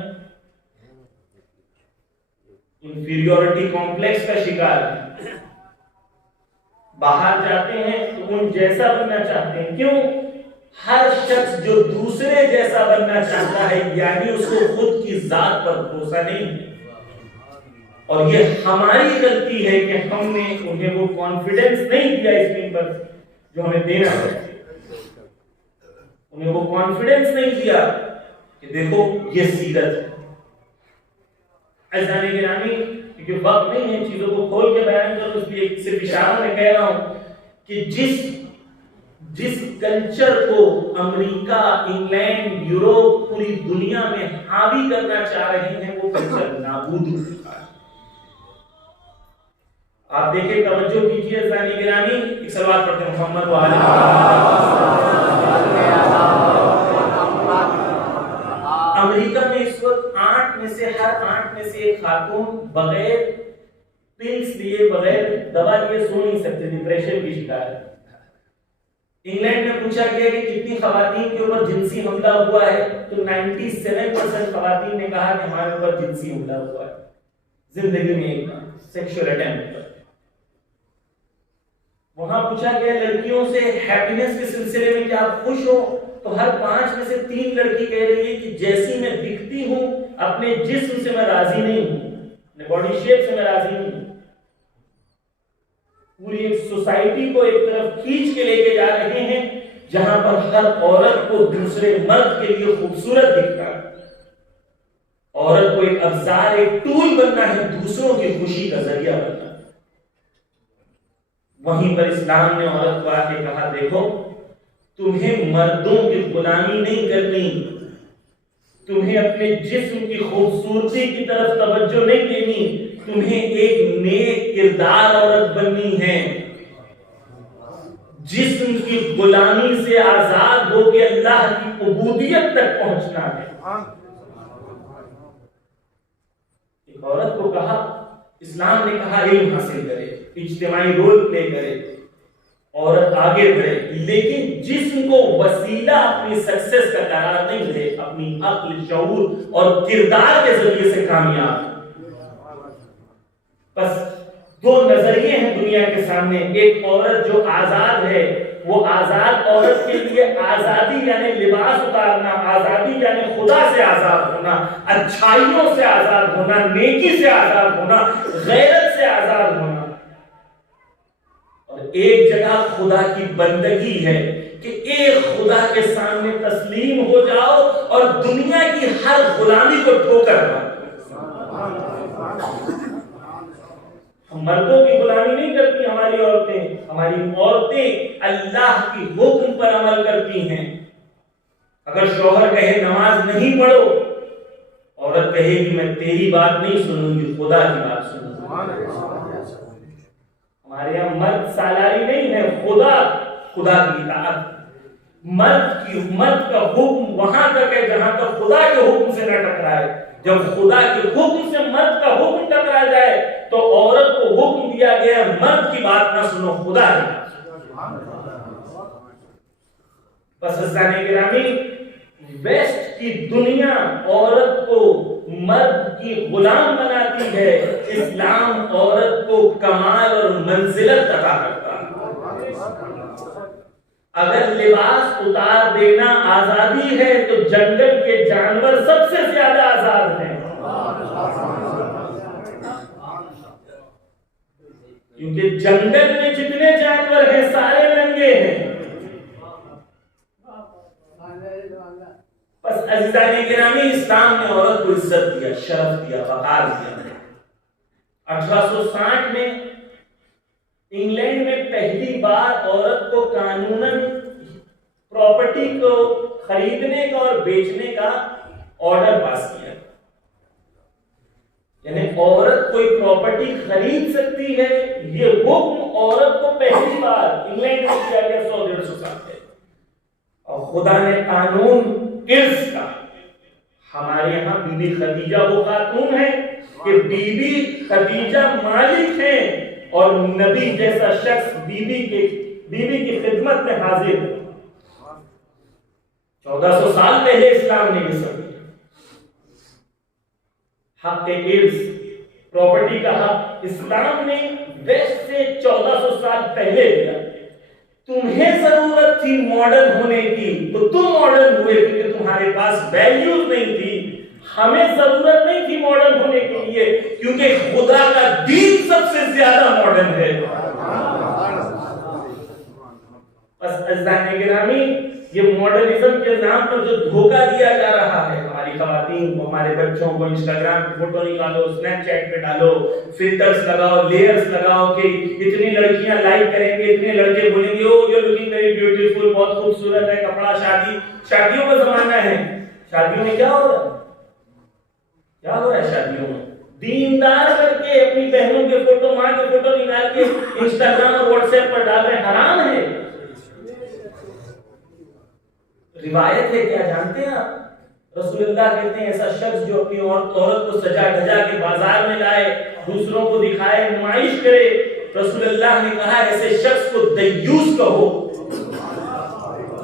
انفیریورٹی کمپلیکس کا شکار ہیں. باہر جاتے ہیں تو ان جیسا بننا چاہتے ہیں. کیوں؟ ہر شخص جو دوسرے جیسا بننا چاہتا ہے یعنی اس کو خود کی ذات پر بھروسہ نہیں ہے. اور یہ ہماری غلطی ہے کہ ہم نے انہیں وہ کانفیڈنس نہیں دیا اسکرین پر جو ہمیں دینا چاہیے. انہیں وہ کانفیڈنس نہیں دیا کہ دیکھو یہ سیرت ہے. عزیزان گرامی, کیونکہ وقت نہیں ہے چیزوں کو کھول کے بیان کروں, اس لیے صرف اشاروں میں کہہ رہا ہوں کہ جس کلچر کو امریکہ, انگلینڈ, یوروپ, پوری دنیا میں حاوی کرنا چاہ رہے ہیں وہ کلچر نابود ہو چکا ہے. آپ دیکھیں, توجہ کیجیے عزیزان گرامی, ایک صلوات پڑھتے ہیں محمد و آلہ امریکہ میں اس وقت 8 میں سے ہر 8 میں سے ایک خاتون بغیر پلس لیے, بغیر دوا لیے سو نہیں سکتے, ڈپریشن کی شکار ہے. انگلینڈ میں پوچھا گیا کہ کتنی خواتین کے اوپر جنسی حملہ ہوا ہے تو 97% خواتین نے کہا کہ ہمارے اوپر جنسی حملہ ہوا ہے زندگی میں ایک بار, سیکشل اٹیمپٹ پر. وہاں پوچھا گیا لڑکیوں سے ہیپینس کے سلسلے میں کیا آپ خوش ہو تو ہر 5 میں سے 3 لڑکی کہہ رہی ہے کہ جیسی میں دکھتی ہوں اپنے جسم سے میں راضی نہیں ہوں, اپنے باڈی شیپ سے میں راضی نہیں ہوں. پوری ایک سوسائٹی کو ایک طرف کھینچ کے لے کے جا رہے ہیں جہاں پر ہر عورت کو دوسرے مرد کے لیے خوبصورت دکھتا ہے. عورت کو ایک افزار, ایک ٹول بننا ہے, دوسروں کی خوشی کا ذریعہ بننا ہے. وہیں پر اسلام نے عورت کو آ کے کہا دیکھو تمہیں مردوں کی غلامی نہیں کرنی, تمہیں اپنے جسم کی خوبصورتی کی طرف توجہ نہیں دینی، تمہیں ایک نیک کردار عورت بننی ہے، جسم کی غلامی سے آزاد ہو کے اللہ کی عبودیت تک پہنچنا ہے۔ ایک عورت کو کہا، اسلام نے کہا علم حاصل کرے، اجتماعی رول پلے کرے، عورت آگے بڑھے، لیکن جسم کو وسیلہ اپنی سکسس کا قرار نہیں دے، اپنی عقل، شعور اور کردار کے ذریعے سے کامیاب۔ بس دو نظریے ہیں دنیا کے سامنے، ایک عورت جو آزاد ہے، وہ آزاد عورت کے لیے آزادی یعنی لباس اتارنا، آزادی یعنی خدا سے آزاد ہونا، اچھائیوں سے آزاد ہونا، نیکی سے آزاد ہونا، غیرت سے آزاد ہونا۔ اور ایک جگہ خدا کی بندگی ہے کہ ایک خدا کے سامنے تسلیم ہو جاؤ اور دنیا کی ہر غلامی کو ٹھوکر مارو۔ ہم مردوں کی غلامی نہیں کرتی ہماری عورتیں اللہ کی حکم پر عمل کرتی ہیں۔ اگر شوہر کہے نماز نہیں پڑھو، عورت کہے کہ میں تیری بات نہیں سنوں گی، خدا کی بات سنوں گی۔ ہمارے یہاں مرد سالاری نہیں ہے، خدا کی اطاعت۔ مرد کا حکم وہاں تک ہے جہاں تک خدا کے حکم سے نہ ٹکرائے۔ جب خدا کے حکم سے مرد کا حکم ٹکرا جائے تو عورت کو حکم دیا گیا مرد کی بات نہ سنو، خدا کی بات۔ پس عزیزان گرامی، ویسٹ کی دنیا عورت کو مرد کی غلام بناتی ہے، اسلام عورت کو کمال اور منزلت عطا کرتا ہے۔ اگر لباس اتار دینا آزادی ہے تو جنگل کے جانور سب سے زیادہ آزاد ہیں، کیونکہ جنگل میں جتنے جانور ہیں سارے ننگے ہیں۔ بس عزیزان گرامی، اسلام نے عورت کو عزت دیا، شرف دیا، وقار دیا۔ 1860 میں انگلینڈ میں پہلی بار عورت کو قانوناً پراپرٹی کو خریدنے کا اور بیچنے کا آرڈر پاس کیا، یعنی عورت کوئی پراپرٹی خرید سکتی ہے، یہ حکم عورت کو پہلی بار انگلینڈ میں کیا گیا 100-150 سال پہلے۔ اور خدا نے قانون ارث کا، ہمارے یہاں بی بی خدیجہ وہ خاتون ہے کہ بی بی خدیجہ مالک ہیں اور نبی جیسا شخص بی بی کی خدمت میں حاضر ہے۔ 1400 سال پہلے اسلام نے یہ سب حق ارث، پراپرٹی کا حق اسلام نے ویسٹ سے 1400 سال پہلے دیا۔ تمہیں ضرورت تھی ماڈرن ہونے کی تو تم ماڈرن ہوئے کیونکہ تمہارے پاس ویلیوز نہیں تھی۔ ہمیں ضرورت نہیں تھی ماڈرن ہونے کے لیے کیونکہ خدا کا دین سب سے زیادہ ماڈرن ہے۔ بس عزیزان گرامی، یہ ماڈرنزم کے نام پر جو دھوکہ دیا جا رہا ہے ہماری خواتین کو، ہمارے بچوں کو، انسٹاگرام پہ فوٹو نکالو، اسنیپ چیٹ پہ ڈالو، فلٹرز لگاؤ، لیئرز لگاؤ کہ اتنی لڑکیاں لائک کریں گے، اتنے لڑکے بولیں گے او یو لوکنگ ویری بیوٹیفل، بہت خوبصورت ہے کپڑا۔ شادیوں کا زمانہ ہے، شادیوں میں کیا ہو رہا ہے شادیوں میں دیندار کر کے اپنی بہنوں کے فوٹو، ماں کے فوٹو نکال کے انسٹاگرام اور واٹس ایپ پر ڈال رہے ہیں، حرام ہے۔ روایت ہے، کیا جانتے ہیں آپ؟ رسول اللہ کہتے ہیں ایسا شخص جو اپنی عورت کو سجا دھجا کے بازار میں لائے، دوسروں کو دکھائے، نمائش کرے، رسول اللہ نے کہا ایسے شخص کو دیوس کہو۔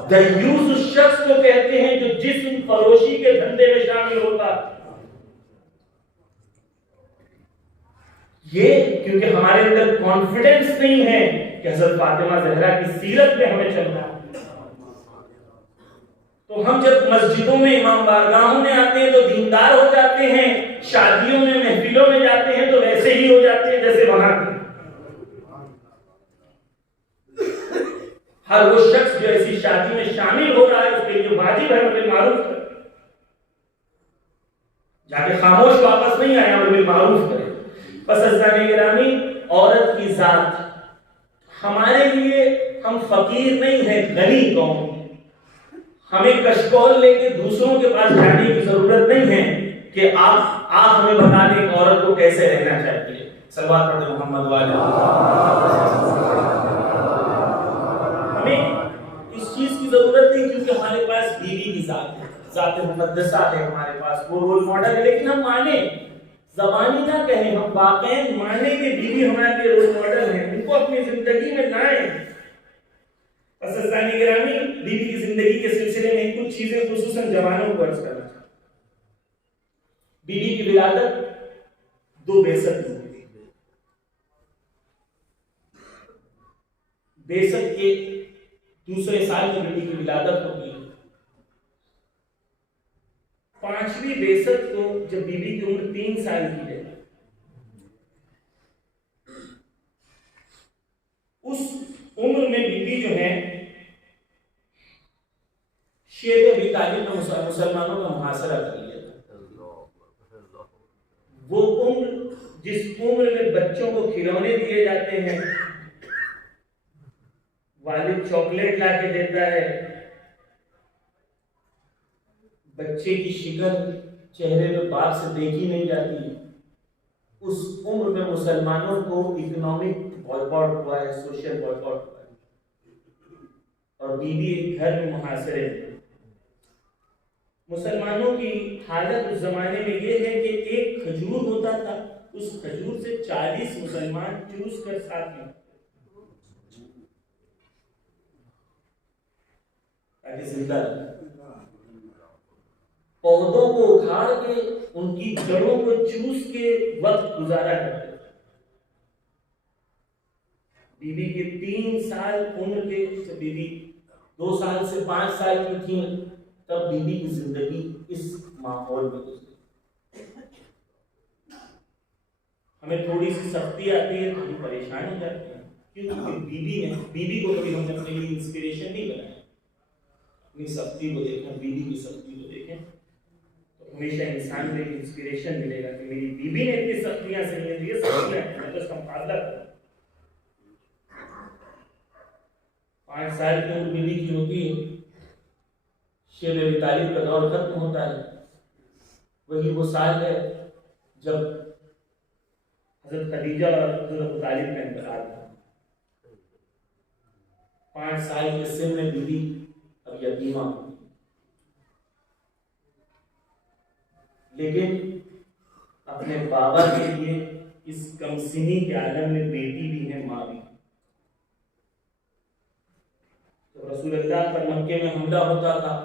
دیوس اس شخص کو کہتے ہیں جو جسم فروشی کے دھندے میں شامل ہوتا۔ یہ کیونکہ ہمارے اندر کانفیڈنس نہیں ہے کہ حضرت فاطمہ زہرا کی سیرت پہ ہمیں چلنا ہے۔ تو ہم جب مسجدوں میں، امام بارگاہوں میں آتے ہیں تو دیندار ہو جاتے ہیں، شادیوں میں، محفلوں میں جاتے ہیں تو ویسے ہی ہو جاتے ہیں جیسے وہاں کے۔ ہر وہ شخص جو ایسی شادی میں شامل ہو رہا ہے اس کے لیے واجب ہے امر بالمعروف کرے، جا کے خاموش واپس نہیں آیا، امر بالمعروف کرے۔ بس عزیزان گرامی، عورت کی ذات ہمارے لیے، ہم فقیر نہیں ہیں، غنی قوم، ہمیں کشکول لے کے دوسروں کے پاس جانے کی ضرورت نہیں ہے کہ آپ ہمیں بتا دیں ایک عورت کو کیسے رہنا چاہیے. صلوات پڑھیں محمد والے. ہمیں اس چیز کی ضرورت نہیں کیونکہ ہمارے پاس بیوی کی ذات ہے, ذات مقدسہ ہے ہمارے پاس, وہ رول ماڈل ہے. لیکن ہم مانیں, زبانی نہ کہیں, ہم واقعی مانیں کہ بیوی ہمارے لیے رول ماڈل ہیں, ان کو اپنی زندگی میں لائیں. اساتذہ گرامی, بیوی کی زندگی کے سلسلے میں کچھ چیزیں خصوصاً جوانوں کو عرض کرنا چاہتا ہوں. بیوی کی ولادت 2 بیست ہوتی ہے. بیست کے دوسرے سال میں بیوی کی ولادت ہوتی ہے. 5ویں بیست کو جب بیوی کی عمر 3 سال کی ہے, اس عمر میں بیوی جو ہے شیب ابی طالب نے مسلمانوں کا محاصرہ کر لیا تھا. وہ عمر جس عمر میں بچوں کو کھلونے دیے جاتے ہیں, والد چاکلیٹ لا کے دیتا ہے, بچے کی شکل چہرے پہ باپ سے دیکھی نہیں جاتی, اس عمر میں مسلمانوں کو اکنامک بائیکاٹ ہوا ہے, سوشل بائیکاٹ ہوا ہے, اور بیوی ایک گھر میں محاصرے میں. مسلمانوں کی حالت اس زمانے میں یہ ہے کہ ایک کھجور ہوتا تھا, اس کھجور سے 40 مسلمان چوس کر ساتھ میں تاکہ زندہ رہے. پودوں کو اکھاڑ کے ان کی جڑوں کو چوس کے وقت گزارا کرتے تھے. بیوی کے 3 سال عمر کے, بیوی 2 سال سے 5 سال کی تھی تب بیوی کی زندگی اس ماحول میں گزری. ہمیں تھوڑی سی سختی آتی ہے تو ہم پریشان ہو جاتے ہیں, کیونکہ بیوی کو کبھی ہم نے اپنے لیے انسپریشن نہیں بنایا. اپنی سختی کو دیکھیں, بیوی کی سختی کو دیکھیں تو ہمیشہ انسان کو ایک انسپریشن ملے گا کہ میری بیوی نے اتنی سختیاں سہی ہیں, یہ سختیاں ہیں, میں تو اس کا مقابلہ کروں. 5 سال کی عمر بیوی کی ہوتی ہے, شیب ابی طالب کا دور ختم ہوتا ہے. وہی وہ سال ہے جب حضرت خدیجہ اور حضرت ابو طالب کا انتقال ہوا. 5 سال کے سن میں بیوی اب یتیمہ ہوئی, لیکن اپنے بابا کے لیے اس کم سنی کے عالم میں بیٹی بھی ہے, ماں بھی. جب رسول اللہ پر مکے میں حملہ ہوتا تھا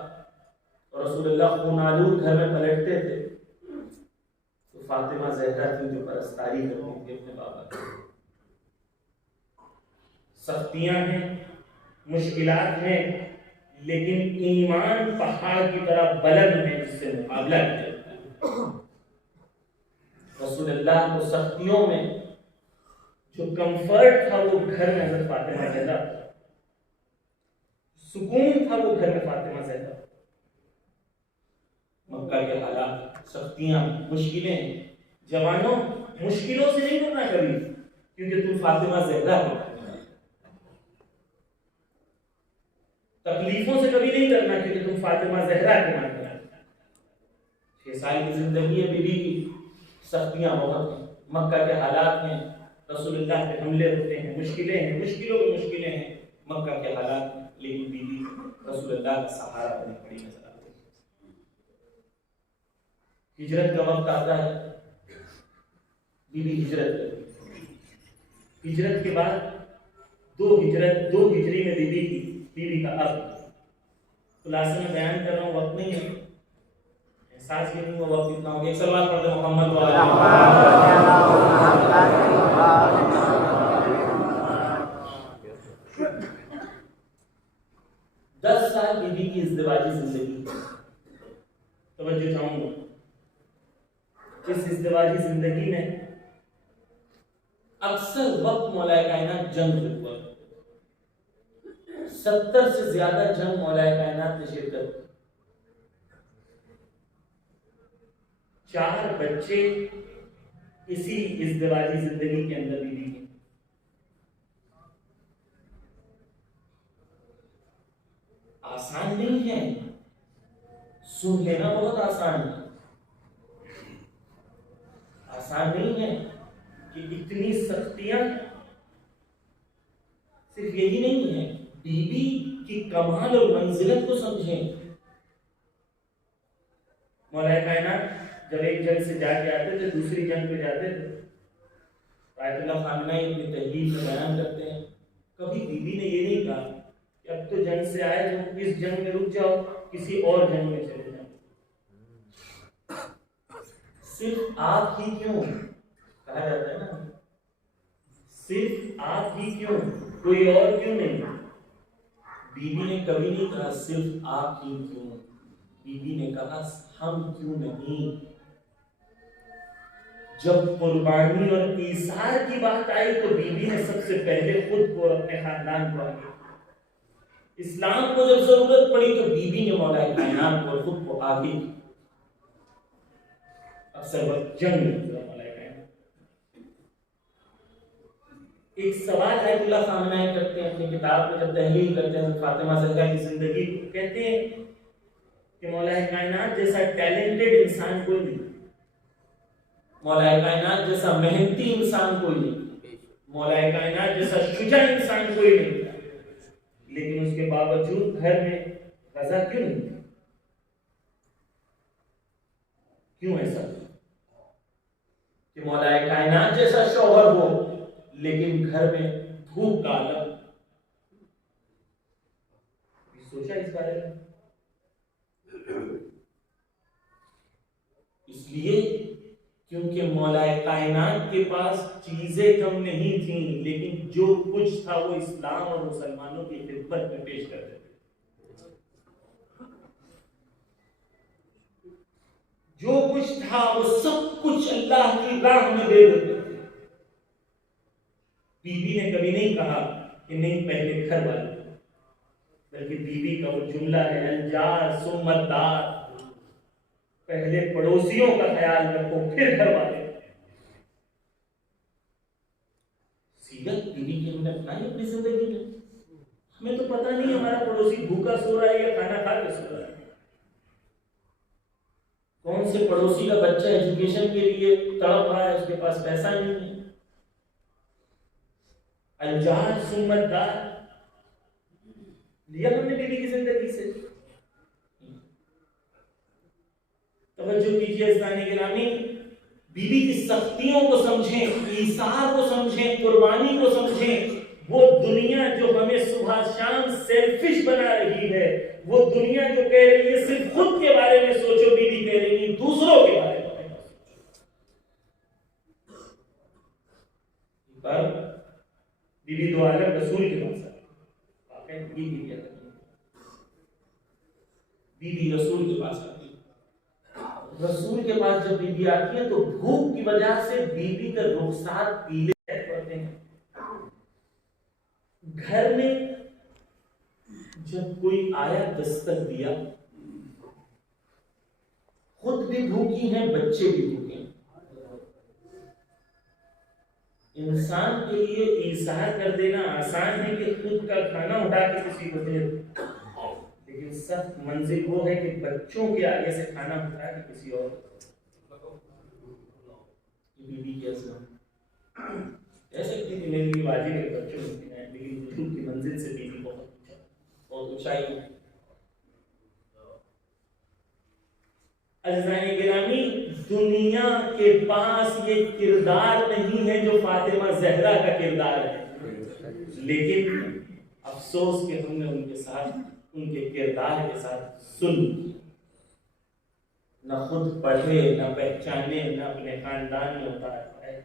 اور رسول اللہ خون آلود گھر میں پلٹتے تھے تو فاطمہ زہرا تھی جو پرستاری کرتی تھی اپنے بابا کی. سختیاں ہیں, مشکلات ہیں, لیکن ایمان پہاڑ کی طرح بلند ہے جس سے مقابلہ کیا جاتا ہے. رسول اللہ کو سختیوں میں جو کمفرٹ تھا وہ گھر میں حضرت فاطمہ زہرا, سکون تھا وہ گھر میں فاطمہ زہرا. مکہ کے حالات, سختیاں, مشکلیں, جوانوں مشکلوں سے نہیں ڈرنا کبھی, کیونکہ تم فاطمہ زہرا ہو. تکلیفوں سے کبھی نہیں ڈرنا کیونکہ تم فاطمہ زہرا کے مانتے ہو. 6 سال کی زندگی ہے بیوی کی, سختیاں بہت ہیں, مکہ کے حالات ہیں, رسول اللہ پہ حملے ہوتے ہیں, مشکلیں ہیں, مشکلوں پہ مشکلیں ہیں مکہ کے حالات میں, لیکن بیوی رسول اللہ کا سہارا بنی پڑی نظر آتی ہے. ہجرت کا وقت آتا ہے, بیوی ہجرت کرتی ہے. ہجرت کے بعد 2 ہجری میں بیوی کا اب خلاصے میں بیان کر رہا ہوں, وقت نہیں ہے, احساس بھی نہیں ہوا وقت کتنا ہو گیا. ایک سلوات پڑھ دیں محمد والا. 10 سال بیوی کی ازدواجی زندگی. توجہ چاہوں گا, اس ازدواجی زندگی میں اکثر وقت مولا کائنات جنگ میں ہوا. 70 سے زیادہ جنگ مولا کائنات نے شرکت. 4 بچے اسی ازدواجی زندگی کے اندر بیوی کے. آسان نہیں ہے سن لینا بہت آسان ہے، آسان نہیں ہے کہ اتنی سختیاں، صرف یہی نہیں ہے، بیوی کی کمال اور منزلت کو سمجھیں۔ مولا کائنات جب ایک جنگ سے جا کے آتے تھے، دوسری جنگ پہ جاتے تھے، آیت اللہ خامنہ اپنی تحریر میں بیان کرتے ہیں، کبھی بیوی نے یہ نہیں کہا کہ اب تو جنگ سے آئے تو اس جنگ میں رک جاؤ، کسی اور جنگ میں چلے جاؤ۔ صرف آپ ہی کیوں کہا جاتا ہے نا، صرف آپ ہی کیوں، کوئی اور کیوں نہیں؟ بیوی نے کبھی نہیں کہا صرف آپ ہی کیوں، بیوی نے کہا ہم کیوں نہیں۔ جب قربانی اور ایثار کی بات آئی تو بیوی نے سب سے پہلے خود کو اور اپنے خاندان کو آگے، اسلام کو جب ضرورت پڑی تو بیوی نے مولا کائنات کو اور خود کو آگے۔ اکثر وقت جنگ میں گزرا مولا کائنات۔ ایک سوال آیت اللہ خامنہ کرتے ہیں اپنی کتاب میں جب تحلیل کرتے ہیں فاطمہ زہرا کی زندگی کو، کہتے ہیں کہ مولا کائنات جیسا ٹیلنٹڈ انسان کوئی نہیں، مولا کائنات جیسا محنتی انسان کوئی نہیں، مولا کائنات جیسا شجاع انسان کوئی نہیں، لیکن اس کے باوجود گھر میں رضا کیوں نہیں؟ کیوں ایسا کہ مولا کائنات جیسا شوہر ہو لیکن گھر میں بھوک کا عالم؟ سوچا اس بارے میں؟ اس لیے کیونکہ مولا کائنات کے پاس چیزیں کم نہیں تھیں، لیکن جو کچھ تھا وہ اسلام اور مسلمانوں کی خدمت میں پیش کرتے تھے۔ جو کچھ تھا وہ سب کچھ اللہ کی راہ میں دے دیتے تھے۔ بیوی نے کبھی نہیں کہا کہ نہیں پہلے گھر والے، بلکہ بیوی کا وہ جملہ ہے الجار ثم الدار، پہلے پڑوسیوں کا خیال رکھو پھر گھر والے۔ سیرت بیوی کی ہم نے اپنائی اپنی زندگی میں، ہمیں تو پتہ نہیں ہمارا پڑوسی بھوکا سو رہا ہے یا کھانا کھا کے سو رہا ہے، کون سے پڑوسی کا بچہ ایجوکیشن کے لیے تڑپ رہا ہے، اس کے پاس پیسہ نہیں ہے۔ الجار ثم الدار لیا ہم نے بیوی کی زندگی سے۔ توجہ کیجیے اسلامی گرامی، بیوی کی سختیوں کو سمجھیں، ایثار کو سمجھیں، قربانی کو سمجھیں۔ وہ دنیا جو ہمیں صبح شام سیلفش بنا رہی ہے، وہ دنیا جو کہہ رہی ہے صرف خود کے بارے میں سوچو، بیوی کہہ رہی ہے دوسروں کے بارے میں۔ پر بیوی دو عالم رسول کے پاس آتی، بیوی رسول کے پاس آتی، رسول کے پاس جب بیوی آتی ہے تو بھوک کی وجہ سے بیوی کا رخسار پیلے پڑتے ہیں۔ گھر میں جب کوئی آیا دستک دیا، خود بھی بھوکی ہیں بچے بھی بھوکے ہیں۔ انسان کے لیے ایثار کر دینا آسان ہے کہ خود کا کھانا اٹھا کے کسی کو دے، لیکن سخت منزل وہ ہے کہ بچوں کے آگے سے کھانا اٹھا کے کسی اور بیوی کی اصلاح کہہ سکتی تھی میرے لیے واجب ہے بچوں کو کھلائیں، لیکن وجود کی منزل سے بیوی بہت اونچائی ہے۔ عزیزان گرامی، دنیا کے پاس یہ کردار نہیں ہے جو فاطمہ زہرا کا کردار ہے، لیکن افسوس کہ ہم نے ان کے ساتھ، ان کے کردار کے ساتھ سن، نہ خود پڑھے، نہ پہچانے، نہ اپنے خاندان میں اتارے۔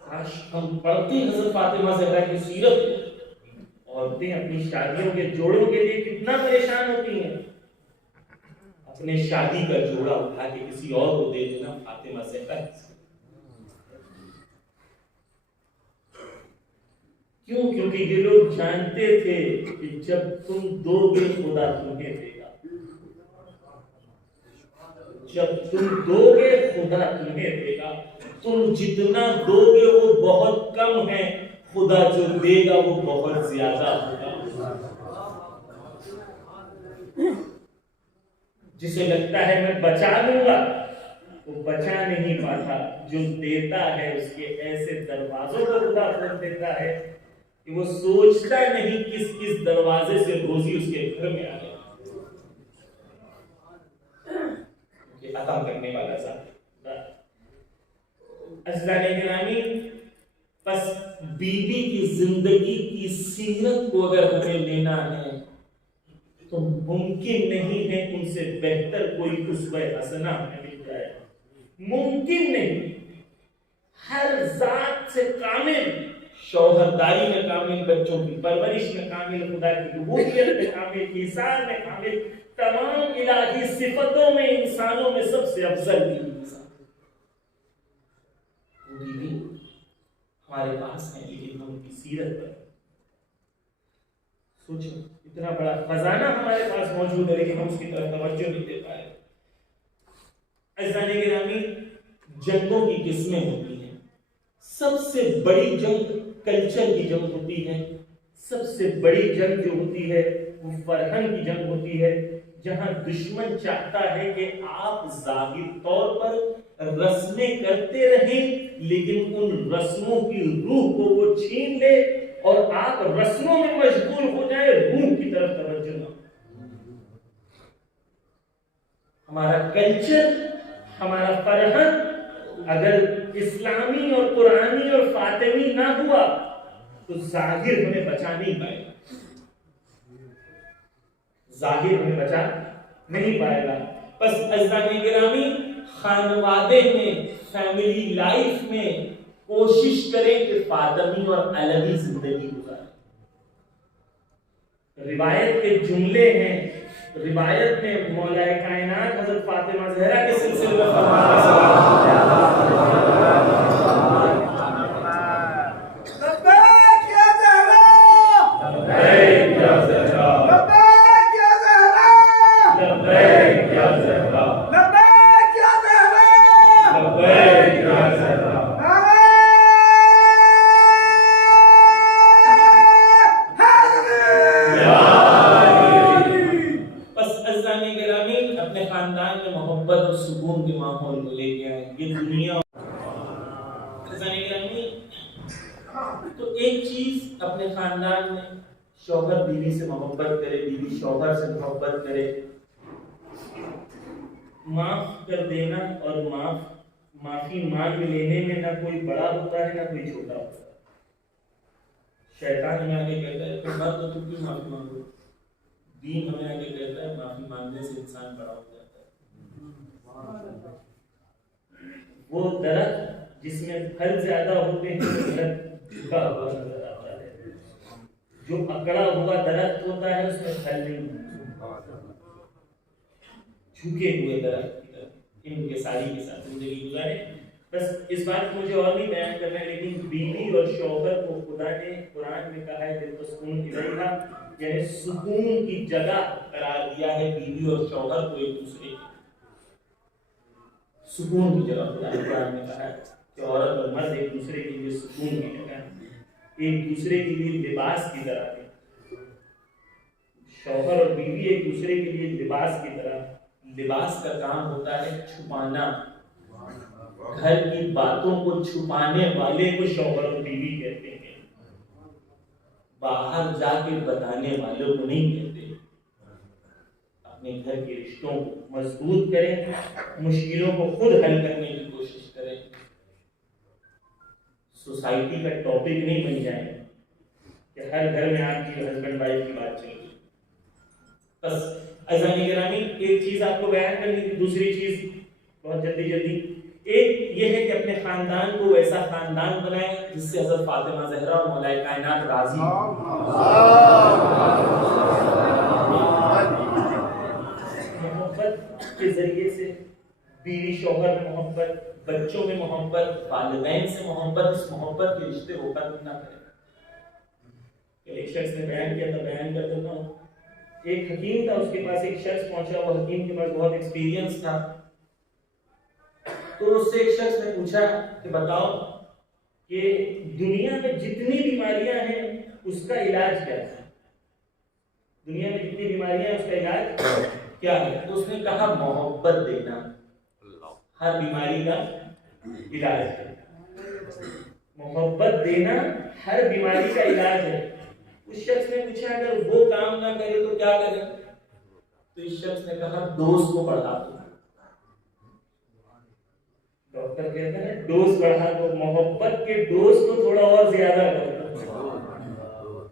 کاش ہم پڑھتے حضرت فاطمہ زہرا کی سیرت، عورتیں اپنی شادیوں کے جوڑوں کے لیے کتنا پریشان ہوتی ہیں، اپنے شادی کا جوڑا اٹھا کے کسی اور کو دے دینا فاطمہ زہرا۔ کیوں؟ کیونکہ یہ لوگ جانتے تھے کہ جب تم دو گے خدا تمہیں دے گا، جب تم دو گے خدا تمہیں دے گا، تم جتنا دو گے وہ بہت کم ہے، خدا جو دے گا وہ بہت زیادہ ہوگا۔ جسے لگتا ہے میں بچا لوں گا وہ بچا نہیں پاتا. جو دیتا ہے اس کے ایسے دروازوں کو خدا کھول دیتا ہے کہ وہ سوچتا نہیں کس دروازے سے روزی اس کے گھر میں آ جائے. عطا کرنے والا ذات. عزیزان گرامی، بس بیوی کی زندگی کی سیرت کو اگر ہمیں لینا ہے تو ممکن نہیں ہے ان سے بہتر کوئی اسوہ حسنہ ہمیں مل جائے. ممکن نہیں. ہر ذات سے کامل، شوہرداری میں کامل، بچوں کی پرورش میں کامل، خدا کی ربوبیت میں کامل، ایثار میں کامل، تمام الہی صفتوں میں انسانوں میں سب سے افضل بھی انسان. وہ بیوی ہمارے پاس ہے لیکن ہم ان کی سیرت پر سوچو، اتنا بڑا خزانہ ہمارے پاس موجود ہے لیکن ہم اس کی طرف توجہ نہیں دے پائے. عزیزان گرامی، جنگوں کی قسمیں ہوتی ہیں. سب سے بڑی جنگ کلچر کی جنگ ہوتی ہے. سب سے بڑی جنگ جو ہوتی ہے وہ فرہنگ کی جنگ ہوتی ہے، جہاں دشمن چاہتا ہے کہ آپ ظاہر طور پر رسمیں کرتے رہیں لیکن ان رسموں کی روح کو وہ چھین لے اور آپ رسموں میں مشغول ہو جائے، روح کی طرف توجہ نہ. ہمارا کلچر، ہمارا فرہنگ اگر اسلامی اور قرآنی اور فاطمی نہ ہوا تو ظاہر ہمیں بچا نہیں پائے گا. ظاہر ہمیں بچا نہیں پائے گا. بس عزیزان گرامی، خانوادے میں، فیملی لائف میں کوشش کریں کہ فاطمی اور علوی زندگی گزاریں. روایت کے جملے ہیں. روایت میں مولا کائنات حضرت فاطمہ زہرا کے سلسلے میں شوہر بیوی سے محبت کرے، بیوی شوہر سے محبت کرے. معاف کر دینا اور معافی مانگ لینے میں نہ کوئی بڑا ہوتا ہے نہ کوئی چھوٹا ہوتا ہے. شیطان ہمیں آگے کہتا ہے تم بات تو تم کیوں معافی مانگو. دین ہمیں آگے کہتا ہے معافی مانگنے سے انسان بڑا ہو جاتا ہے. وہ درخت جس میں پھل زیادہ ہوتے ہیں وہ درخت جھکا ہوا نظر آتا ہے. جو اکڑا ہوا درخت ہوتا ہے اس میں پھل نہیں ہوتا. جھکے ہوئے درخت کی طرف ان کے ساری کے ساتھ زندگی گزارے. بس اس بات کو مجھے اور نہیں بیان کرنا ہے لیکن بیوی اور شوہر کو خدا نے قرآن میں کہا ہے لِتَسْكُنُوا إِلَيْهَا، یعنی سکون کی جگہ قرار دیا ہے بیوی اور شوہر کو ایک دوسرے کی. سکون کی جگہ خدا نے قرآن میں کہا ہے کہ عورت اور مرد ایک دوسرے کے لیے سکون کی جگہ ہے، ایک دوسرے کے لیے لباس کی طرح ہے. شوہر اور بیوی ایک دوسرے کے لیے لباس کی طرح. لباس کا کام ہوتا ہے چھپانا. گھر کی باتوں کو چھپانے والے کو شوہر اور بیوی کہتے ہیں، باہر جا کے بتانے والوں کو نہیں کہتے. اپنے گھر کے رشتوں کو مضبوط کریں، مشکلوں کو خود حل کرنے کی کوشش کریں. سوسائٹی کا ٹاپک نہیں بن جائیں کہ ہر گھر میں آپ کی ہسبینڈ وائف کی بات چل رہی. بس عزیزان گرامی، ایک چیز آپ کو بیان کرنی تھی. دوسری چیز بہت جلدی ایک یہ ہے کہ اپنے خاندان کو ایسا خاندان بنائیں جس سے حضرت فاطمہ زہرا اور مولا کائنات راضی ہوں. محبت کے ذریعے سے بیوی شوہر میں محبت، بچوں میں محبت، والدین سے محبت. اس محبت کے رشتے کو ختم نہ کریں. ایک شخص نے بیان کیا تھا، بیان کر دیتا ہوں. ایک حکیم تھا، اس کے پاس ایک شخص پہنچا. وہ حکیم کے پاس بہت ایکسپیرینس تھا. تو اس سے ایک شخص نے پوچھا کہ بتاؤ کہ دنیا میں جتنی بیماریاں ہیں اس کا علاج کیا ہے؟ دنیا میں جتنی بیماریاں ہیں اس کا علاج کیا ہے؟ تو اس نے کہا محبت دینا ہر بیماری کا علاج ہے. محبت دینا ہر بیماری کا علاج ہے. اس شخص نے پوچھا اگر وہ کام نہ کرے تو کیا کرے؟ تو اس شخص نے کہا ڈوز کو بڑھا دو. ڈاکٹر کہتے ہیں ڈوز بڑھا دو، محبت کے ڈوز کو تھوڑا اور زیادہ کرو.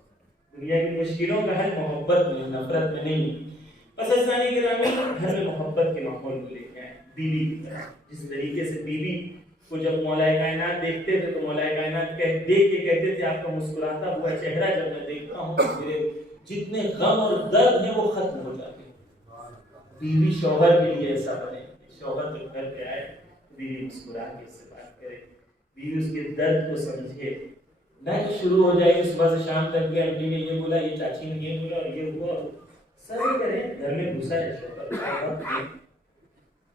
دنیا کی مشکلوں کا حل محبت میں، نفرت میں نہیں. بس اسلامی گرامی گھر میں محبت کے ماحول کو لے کے آئے. بیوی کی طرح جس طریقے سے بیوی کو جب مولا کائنات دیکھتے تھے تو مولا کائنات دیکھ کے کہتے تھے آپ کا مسکراتا ہوا چہرہ جب میں دیکھتا ہوں میرے جتنے غم اور درد ہیں وہ ختم ہو جاتے ہیں. بیوی شوہر کے لیے ایسا بنے. شوہر جب گھر پہ آئے بیوی مسکرا کے اس سے بات کرے، بیوی اس کے درد کو سمجھے، نہ کہ شروع ہو جائے کہ صبح سے شام تک یہ آنٹی نے یہ بولا، یہ چاچی نے یہ بولا اور یہ ہوا. سب یہ کریں گھر میں گھسا ہے شوہر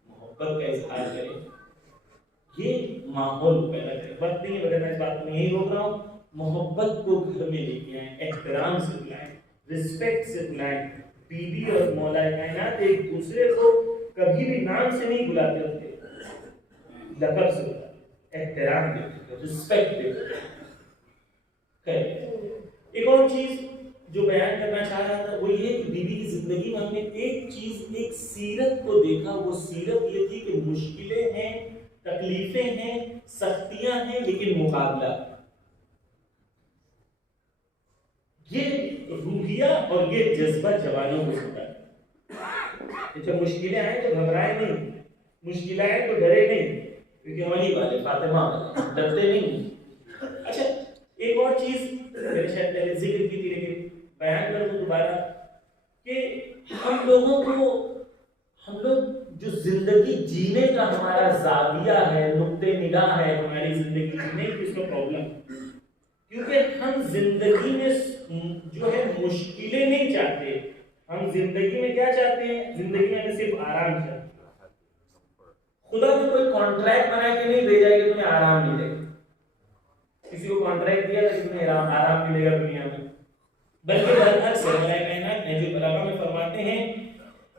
محبت کا اظہار کرے، یہ ماحول کو پیدا کرے. وقت نہیں ہے میں اس بات کو یہی روک رہا ہوں. محبت کو گھر میں لے کے آئیں، احترام سے بلائیں، رسپیکٹ سے بلائیں. بیوی اور مولا کائنات ایک دوسرے کو کبھی بھی نام سے نہیں بلاتے ہوتے، لقب سے بلاتے، احترام دیتے، رسپیکٹ دیتے. ایک اور چیز جو بیان کرنا چاہ رہا تھا وہ یہ کہ بیوی کی زندگی میں ہم نے ایک چیز، ایک سیرت کو دیکھا. وہ سیرت یہ تھی کہ مشکلیں ہیں، تکلیفیں ہیں، سختیاں ہیں، لیکن مقابلہ. یہ روحیہ اور یہ جذبہ جوانوں کو ہوتا ہے. جب مشکلیں آئیں تو گھبرائے نہیں، مشکلیں آئیں تو ڈرے نہیں، کیونکہ ہم علی والے فاطمہ والے ڈرتے نہیں. اچھا ایک اور چیز میں نے شاید پہلے ذکر کی تھی لیکن بیان کر دوں دوبارہ کہ ہم لوگ جو زندگی جینے کا ہمارا زاویہ ہے، نقطہ نگاہ ہے ہماری زندگی جینے کی، اس کا پرابلم. کیونکہ ہم زندگی میں جو ہے مشکلیں نہیں چاہتے. ہم زندگی میں کیا چاہتے ہیں؟ زندگی میں ہمیں صرف آرام چاہتے ہیں. خدا نے کوئی کانٹریکٹ بنا کے نہیں بھیجا کہ تمہیں آرام ملے گا. کسی کو کانٹریکٹ دیا کہ تمہیں آرام ملے گا دنیا میں، بلکہ برعکس مولا کائنات نہج البلاغہ میں فرماتے ہیں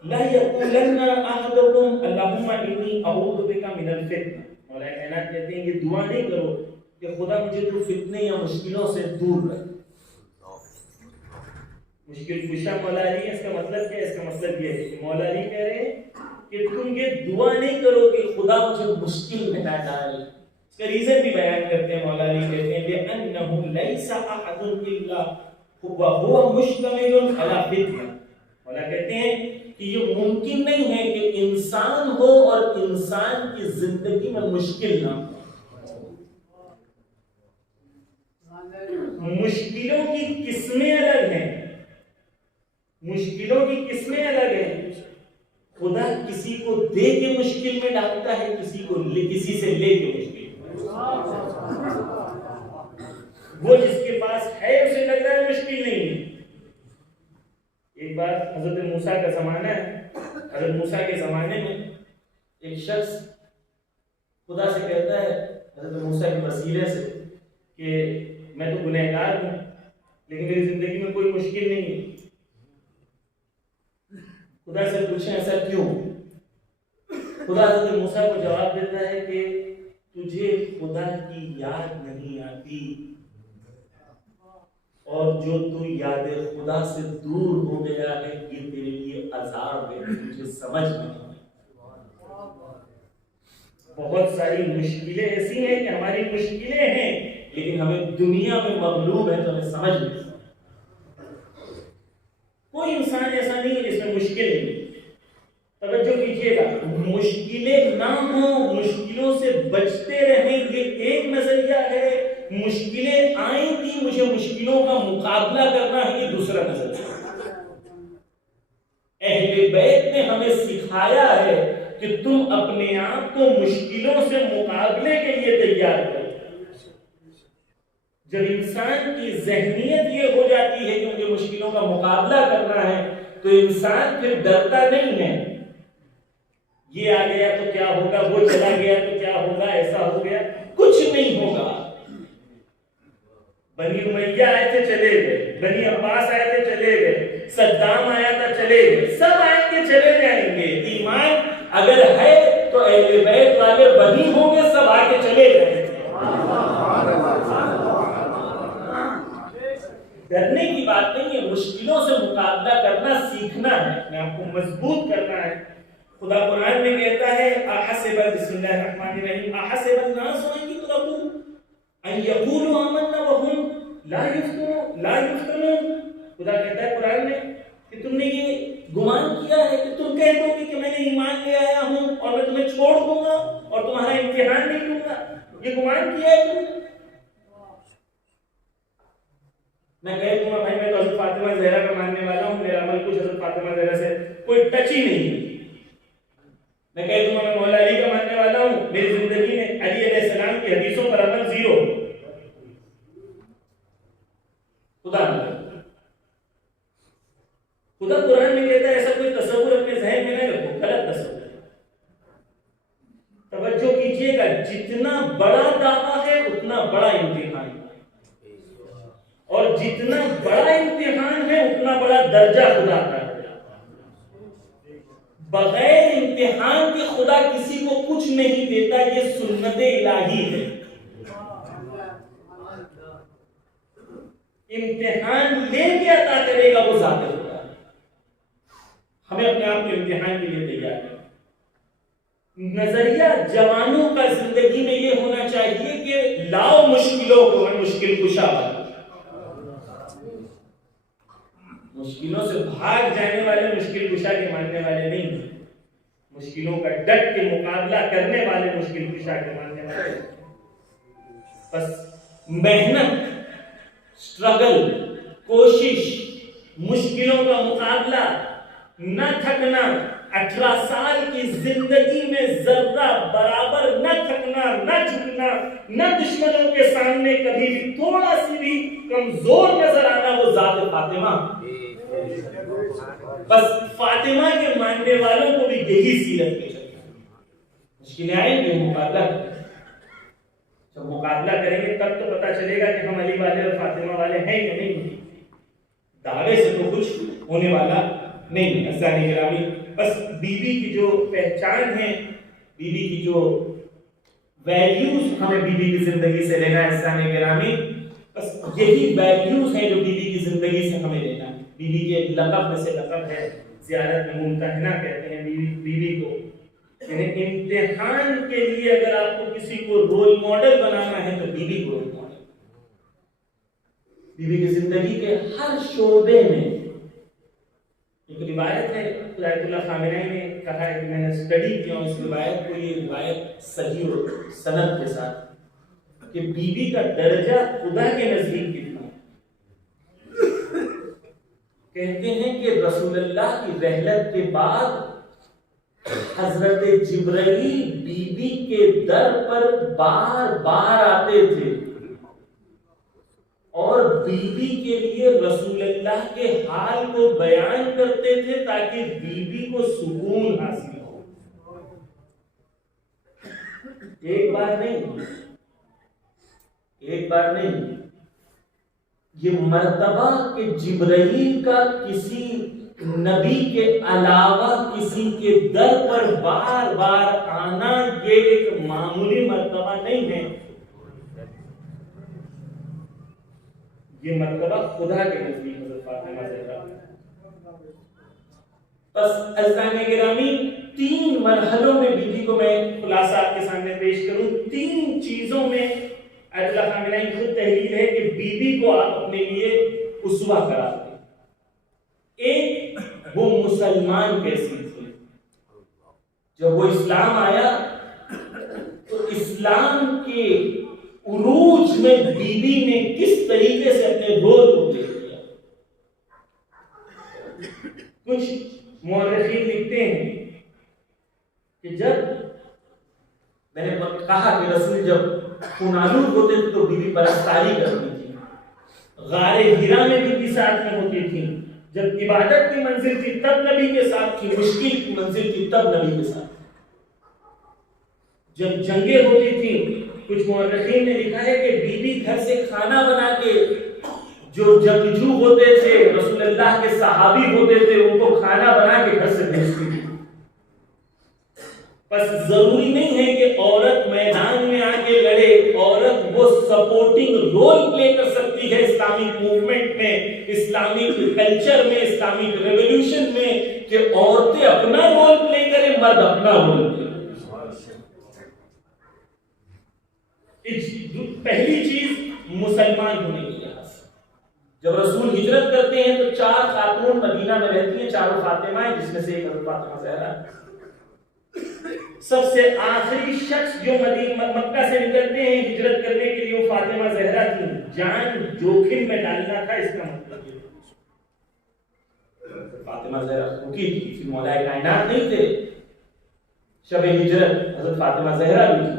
لا یقولن احدکم اللہم انی اعوذ بک من الفتنہ. مولا کائنات کہتے ہیں یہ دعا نہیں کرو کہ خدا مجھے تو فتنے یا مشکلوں سے دور رکھ. مشکل کشا مولا علی ہے. اس کا مطلب کیا ہے؟ اس کا مطلب یہ ہے کہ مولا علی کہہ رہے ہیں کہ تم یہ دعا نہیں کرو کہ خدا مجھے مشکل میں نہ ڈالے. اس کا ریزن بھی بیان کرتے ہیں. مولا علی کہتے ہیں لِأَنَّهُ لَيْسَ أَحَدٌ إِلَّا وَهُوَ مُشْتَمِلٌ عَلَى فِتْنَةٍ. مولا کہتے ہیں کہ یہ ممکن نہیں ہے کہ انسان ہو اور انسان کی زندگی میں مشکل نہ ہو. مشکلوں کی قسمیں الگ ہیں، مشکلوں کی قسمیں الگ ہیں. خدا کسی کو دے کے مشکل میں ڈالتا ہے، کسی سے لے کے مشکل میں. وہ جس کے پاس ہے اسے لگ رہا ہے مشکل نہیں ہے. ایک بار حضرت موسیٰ کا زمانہ ہے. حضرت موسیٰ کے زمانے میں ایک شخص خدا سے کہتا ہے حضرت موسیٰ کے وسیلے سے کہ میں تو گنہگار ہوں لیکن میری زندگی میں کوئی مشکل نہیں ہے. خدا سے پوچھیں ایسا کیوں؟ خدا حضرت موسیٰ کو جواب دیتا ہے کہ تجھے خدا کی یاد نہیں آتی اور جو تو یاد خدا سے دور ہو گیا ہے یہ تیرے لیے عذاب ہے، تجھے سمجھ نہیں. بہت ساری مشکلیں ایسی ہیں کہ ہماری مشکلیں ہیں لیکن ہمیں دنیا میں مغلوب ہے تو ہمیں سمجھ نہیں. کوئی انسان ایسا نہیں ہے جس میں مشکل نہیں. توجہ کیجیے گا، مشکلیں نہ ہوں، مشکلوں سے بچتے رہیں یہ ایک نظریہ ہے. مشکلیں آئیں گی مجھے مشکلوں کا مقابلہ کرنا ہے یہ دوسرا نظریہ. اہل بیت نے ہمیں سکھایا ہے کہ تم اپنے آپ کو مشکلوں سے مقابلے کے لیے تیار کرو. جب انسان کی ذہنیت یہ ہو جاتی ہے کہ مجھے مشکلوں کا مقابلہ کرنا ہے تو انسان پھر ڈرتا نہیں ہے. یہ آ گیا تو کیا ہوگا، وہ چلا گیا تو کیا ہوگا، ایسا ہو گیا، کچھ نہیں ہوگا. بنی امیہ آئے تھے چلے گئے، بنی عباس آئے تھے چلے گئے، صدام آیا تھا چلے گئے، سب آئیں گے چلے جائیں اگر ہے تو اہل بیت والے وہی ہوں گے، سب آگے چلے گئے۔ ڈرنے کی بات نہیں ہے، مشکلوں سے مقابلہ کرنا سیکھنا ہے، اپنے آپ کو مضبوط کرنا ہے۔ خدا قرآن میں کہتا ہے احسب، بسم اللہ الرحمن الرحیم، احسب الناس ان یترکوا ان یقولوا آمنا وهم لا یفتنون۔ خدا کہتا ہے قرآن میں کہ تم نے یہ گمان کیا ہے کہ تم کہہ دو گے کہ میں نے ایمان لے آیا ہوں اور میں تمہیں چھوڑ دوں گا اور تمہارا امتحان نہیں لوں گا، یہ گمان کیا ہے تم نے؟ میں کہہ دوں گا بھائی میں تو حضرت فاطمہ زہرا کا ماننے والا ہوں، میرا عمل کچھ حضرت فاطمہ زہرا سے کوئی ٹچ ہی نہیں ہے۔ میں کہہ دوں گا میں مولا علی کا ماننے والا ہوں، میری زندگی میں علی علیہ السلام کی حدیثوں پر عمل زیرو۔ خدا قرآن میں کہتا ہے ایسا کوئی تصور اپنے ذہن میں نہ رکھو، غلط تصور ہے۔ توجہ کیجئے گا، جتنا بڑا دعویٰ ہے اتنا بڑا امتحان ہے، اور جتنا بڑا امتحان ہے اتنا بڑا درجہ خدا کا ہے۔ بغیر امتحان کے خدا کسی کو کچھ نہیں دیتا، یہ سنت الہی ہے۔ امتحان لے کے عطا کرے گا وہ ذات خدا۔ ہمیں اپنے آپ کو امتحان کے لیے تیار کریں۔ نظریہ جوانوں کا زندگی میں یہ ہونا چاہیے کہ لاؤ مشکلوں کو، مشکل کشا بنو۔ مشکلوں سے بھاگ جانے والے مشکل کشا کے ماننے والے نہیں ہیں، مشکلوں کا ڈٹ کے مقابلہ کرنے والے مشکل کشا کے ماننے والے۔ بس محنت، اسٹرگل، کوشش، مشکلوں کا مقابلہ، نہ تھکنا، 18 سال کی زندگی میں ذرہ برابر نہ تھکنا، نہ جھکنا، نہ دشمنوں کے سامنے کبھی بھی تھوڑا سی بھی کمزور نظر آنا، وہ ذات فاطمہ۔ بس فاطمہ کے ماننے والوں کو بھی یہی سیرت میں چلنا۔ مشکلیں آئیں گے، مقابلہ کریں۔ جب مقابلہ کریں گے تب تو پتہ چلے گا کہ ہم علی والے اور فاطمہ والے ہیں یا نہیں۔ دعوے سے تو کچھ ہونے والا نہیں۔ عزیزان گرامی، بس بی بی کی جو پہچان ہے، بی بی کی جو ویلیوز ہمیں بی بی کی زندگی سے لینا ہے، عزیزان گرامی، بس یہی ویلیوز ہیں جو بی بی کی زندگی سے ہمیں لینا ہے۔ بی بی کے لقب میں سے لقب ہے زیارت میں ممتحنہ کہتے ہیں بی بی کو، یعنی امتحان کے لیے اگر آپ کو کسی کو رول ماڈل بنانا ہے تو بی بی کو رول ماڈل۔ بی بی کی زندگی کے ہر شعبے میں ایک روایت ہے، آیت اللہ خامنہئی نے کہا ہے کہ میں نے اسٹڈی کیا ہوں اس روایت کو، یہ روایت صحیح و سند کے ساتھ، کہ بی بی کا درجہ خدا کے نزدیک کتنا ہے۔ کہتے ہیں کہ رسول اللہ کی رحلت کے بعد حضرت جبرائیل بی بی کے در پر بار بار آتے تھے اور بی بی کے لیے رسول اللہ کے حال کو بیان کرتے تھے تاکہ بی بی کو سکون حاصل ہو۔ ایک بار نہیں، یہ مرتبہ کہ جبرائیل کا کسی نبی کے علاوہ کسی کے در پر بار بار آنا یہ ایک معمولی مرتبہ نہیں ہے، یہ مرتبہ خدا کے نزدیک حضرت فاطمہ زہرا۔ بس عزیزان گرامی، 3 مرحلوں میں بی بی کو میں خلاصہ آپ کے سامنے پیش کروں۔ 3 چیزوں میں آیت اللہ خامنہئی خود تحلیل ہے کہ بی بی کو آپ اپنے لیے اسوہ قرار دیں۔ ایک، وہ مسلمان کیسی تھی؟ جب وہ اسلام آیا تو اسلام کے عروج میں بی بی نے کس طریقے سے اپنے رول کو پلے کیا؟ کچھ مورخین لکھتے ہیں کہ جب میں نے کہا کہ رسول جب خونالود ہوتے تھے تو بی بی پرستاری کرتی تھی، غار ہرا میں بی بی ساتھ میں ہوتی تھی، جب عبادت کی منزل تھی تب نبی کے ساتھ تھی، مشکل کی منزل تھی تب نبی کے ساتھ، جب جنگیں ہوتی تھی۔ کچھ مورخین نے لکھا ہے کہ بی بی گھر سے کھانا بنا کے جو جنگجو ہوتے تھے، رسول اللہ کے صحابی ہوتے تھے، ان کو کھانا بنا کے گھر سے بھیجتی تھی۔ بس ضروری نہیں ہے کہ عورت میدان میں آ کے لڑے، عورت وہ سپورٹنگ رول پلے کر سکتی ہے اسلامک موومنٹ میں، اسلامک کلچر میں، اسلامک ریولوشن میں، کہ عورتیں اپنا رول پلے کریں، مرد اپنا رول پلے کریں۔ پہلی چیز مسلمان ہونے کی لحاظ سے، جب رسول ہجرت کرتے ہیں تو 4 خاتون مدینہ میں رہتی ہیں، چاروں فاطمہ ہیں، جس میں سے ایک حضرت فاطمہ زہرا۔ سب سے آخری شخص جو مکہ سے نکلتے ہیں ہجرت کرنے کے لیے وہ فاطمہ زہرا تھی۔ جان جوخم میں ڈالنا تھا، اس کا مطلب یہ فاطمہ زہرا رکی تھی، مولا کائنات نہیں تھے۔ شب ہجرت حضرت فاطمہ زہرا بھی تھی۔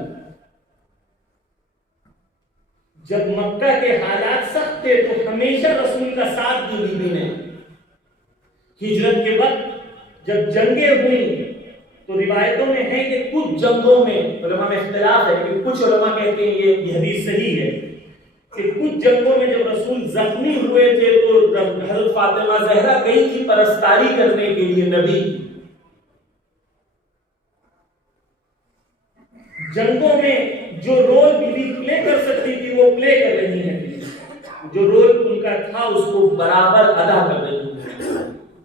جب مکہ کے حالات سخت تھے تو ہمیشہ رسول کا ساتھ دی بیوی نے۔ ہجرت کے وقت جب جنگیں ہوئی تو روایتوں میں ہے کہ کچھ جنگوں میں، علماء میں اختلاف ہے کہ کچھ علماء کہتے ہیں یہ حدیث صحیح ہے کہ کچھ جنگوں میں جب رسول زخمی ہوئے تھے تو حضرت فاطمہ زہرا گئی تھی پرستاری کرنے کے لیے نبی۔ جنگوں میں جو رول بیوی پلے کر سکتی تھی وہ پلے کر رہی ہیں، جو رول ان کا تھا اس کو برابر ادا کر رہی ہیں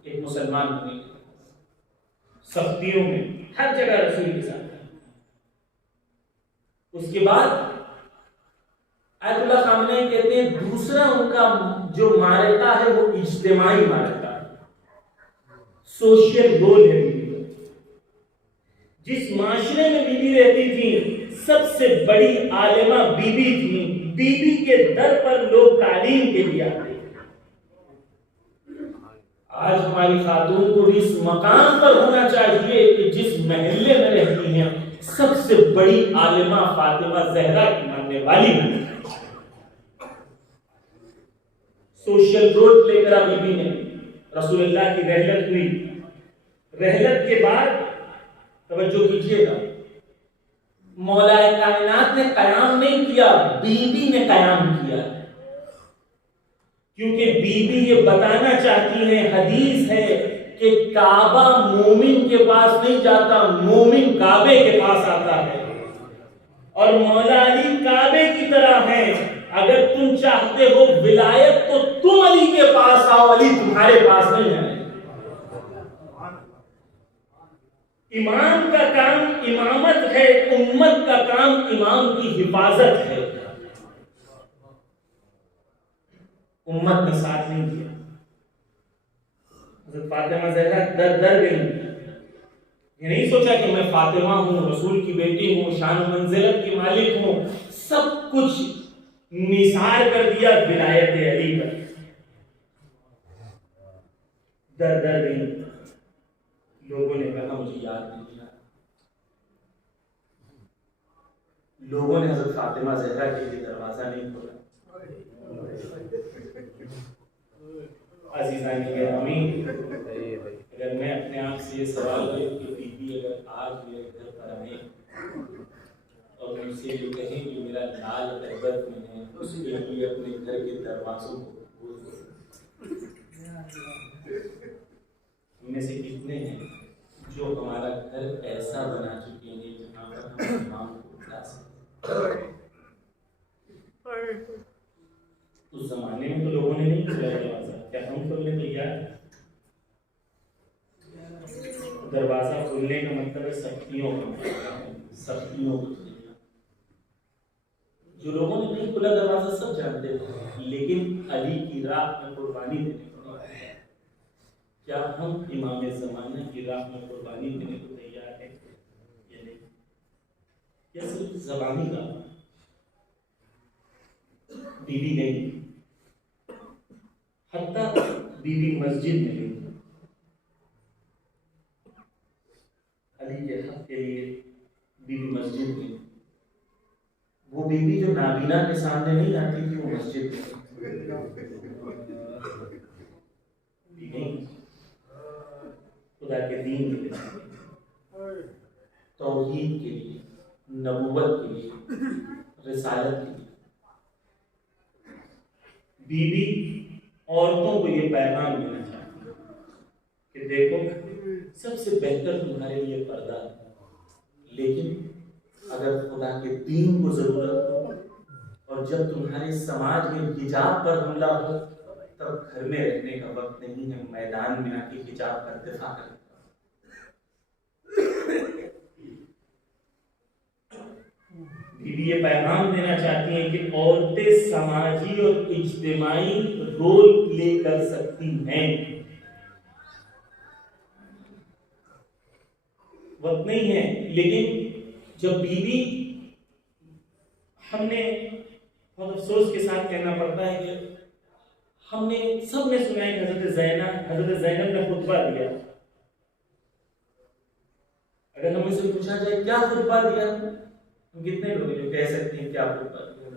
ایک مسلمان ہونے کے، سختیوں میں ہر جگہ رسول کے ساتھ۔ اس کے بعد آیت اللہ خامنہ کہتے ہیں دوسرا ان کا جو معرکہ ہے وہ اجتماعی معرکہ ہے، سوشل رول ہے۔ جس معاشرے میں بیوی رہتی تھی سب سے بڑی عالمہ بیوی تھی، بیوی کے در پر لوگ تعلیم کے لیے آتے ہیں۔ آج ہماری خاتون کو اس مقام پر ہونا چاہیے کہ جس محلے میں رہتی ہیں سب سے بڑی عالمہ فاطمہ زہرا کی ماننے والی ہے۔ سوشل رول پلے کرا بیوی نے۔ رسول اللہ کی رحلت ہوئی، رحلت کے بعد توجہ کیجیے گا، مولا کائنات نے قیام نہیں کیا، بیوی نے قیام کیا، کیونکہ بیوی یہ بتانا چاہتی ہے، حدیث ہے کہ کعبہ مومن کے پاس نہیں جاتا، مومن کعبے کے پاس آتا ہے، اور مولا علی کعبے کی طرح ہیں۔ اگر تم چاہتے ہو ولایت تو تم علی کے پاس آؤ، علی تمہارے پاس نہیں ہے۔ امام کا کام امامت ہے، امت کا کام امام کی حفاظت ہے۔ امت نے ساتھ نہیں دیا۔ حضرت فاطمہ زہرا در در گئی، یہ نہیں سوچا کہ میں فاطمہ ہوں، رسول کی بیٹی ہوں، شان و منزلت کی مالک ہوں، سب کچھ نثار کر دیا ولایت علی پر۔ در در گئی، لوگوں نے کہا مجھے یاد نہیں کیا، لوگوں نے حضرت فاطمہ زہرا کے لیے دروازہ نہیں کھولا۔ عزیزان گرامی، اگر میں اپنے آپ سے یہ سوال کروں کہ بیوی اگر آج میرے گھر پر آئے اور مجھ سے یہ کہیں کہ میرا لال غربت میں ہے، اس کے لیے اپنے گھر کے دروازوں کو کھول دو، ان میں سے کتنے ہیں جو ہمارا گھر ایسا بنا چکے ہیں جہاں پر ہم امام کو اٹھا سکتے؟ اس زمانے میں تو لوگوں نے نہیں کھولا دروازہ، کیا ہم کھولنے تیار ہیں؟ دروازہ کھولنے کا مطلب ہے سختیوں کا، سختیوں کو کھولنا۔ جو لوگوں نے نہیں کھولا دروازہ سب جانتے تھے، لیکن علی کی راہ میں قربانی دینے کو نہیں۔ کیا ہم امام زمانہ کی راہ میں قربانی دینے کو تیار ہیں یا نہیں؟ یا صرف زبانی کا؟ بیوی گئی، حتیٰ بیوی مسجد میں گئی، علی کے حق کے لیے بیوی مسجد میں۔ وہ بیوی جو نابینا کے سامنے نہیں آتی تھی وہ مسجد میں خدا کے دین کے لیے، توحید کے لیے، نبوت کے لیے، رسالت کے لیے۔ بیوی عورتوں کو یہ پیغام دینا چاہتی ہے کہ دیکھو سب سے بہتر تمہارے لیے پردہ ہے، لیکن اگر خدا کے دین کو ضرورت ہو اور جب تمہارے سماج میں حجاب پر حملہ ہو تب گھر میں رہنے کا وقت نہیں ہے، میدان میں آ کے حجاب کا دفاع کرنے کا۔ بیوی یہ پیغام دینا چاہتی ہیں کہ عورتیں سماجی اور اجتماعی رول پلے کر سکتی ہیں۔ وقت نہیں ہے، لیکن جب بیوی، ہم نے بہت افسوس کے ساتھ کہنا پڑتا ہے کہ ہم نے سب نے سنا ہے کہ حضرت زینب نے خطبہ دیا۔ اگر ہم سے پوچھا جائے کیا خطبہ دیا، ہم کتنے لوگ جو کہہ سکتے ہیں کیا خطبہ دیا؟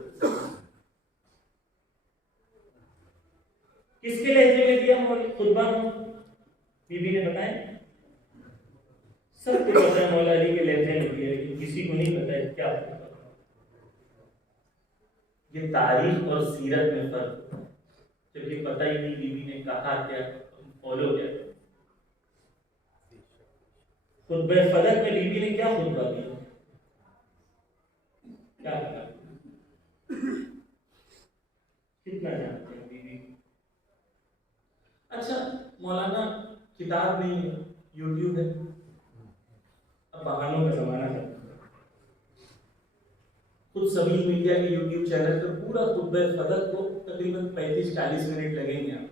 کس کے لہجے میں دیا خطبہ؟ بی بی نے بتایا سب کو پتہ ہے مولا علی کے لہجے میں دیا، لیکن کسی کو نہیں پتہ ہے کیا خطبہ۔ یہ تاریخ اور سیرت میں فرق ہے، جب یہ پتہ ہی نہیں بی بی نے کہا کیا، فالو کیا۔ خطبہ فلک میں بی بی نے کیا خطبہ دیا، کیا کہا، کتنا جانتے ہیں بی بی؟ اچھا مولانا کتاب نہیں ہے، یوٹیوب ہے، اب بہانوں کا زمانہ ہے، خود سبھی میڈیا کے یوٹیوب چینل پر پورا خطبہ فلک کو تقریباً 35-40 منٹ لگیں گے آپ،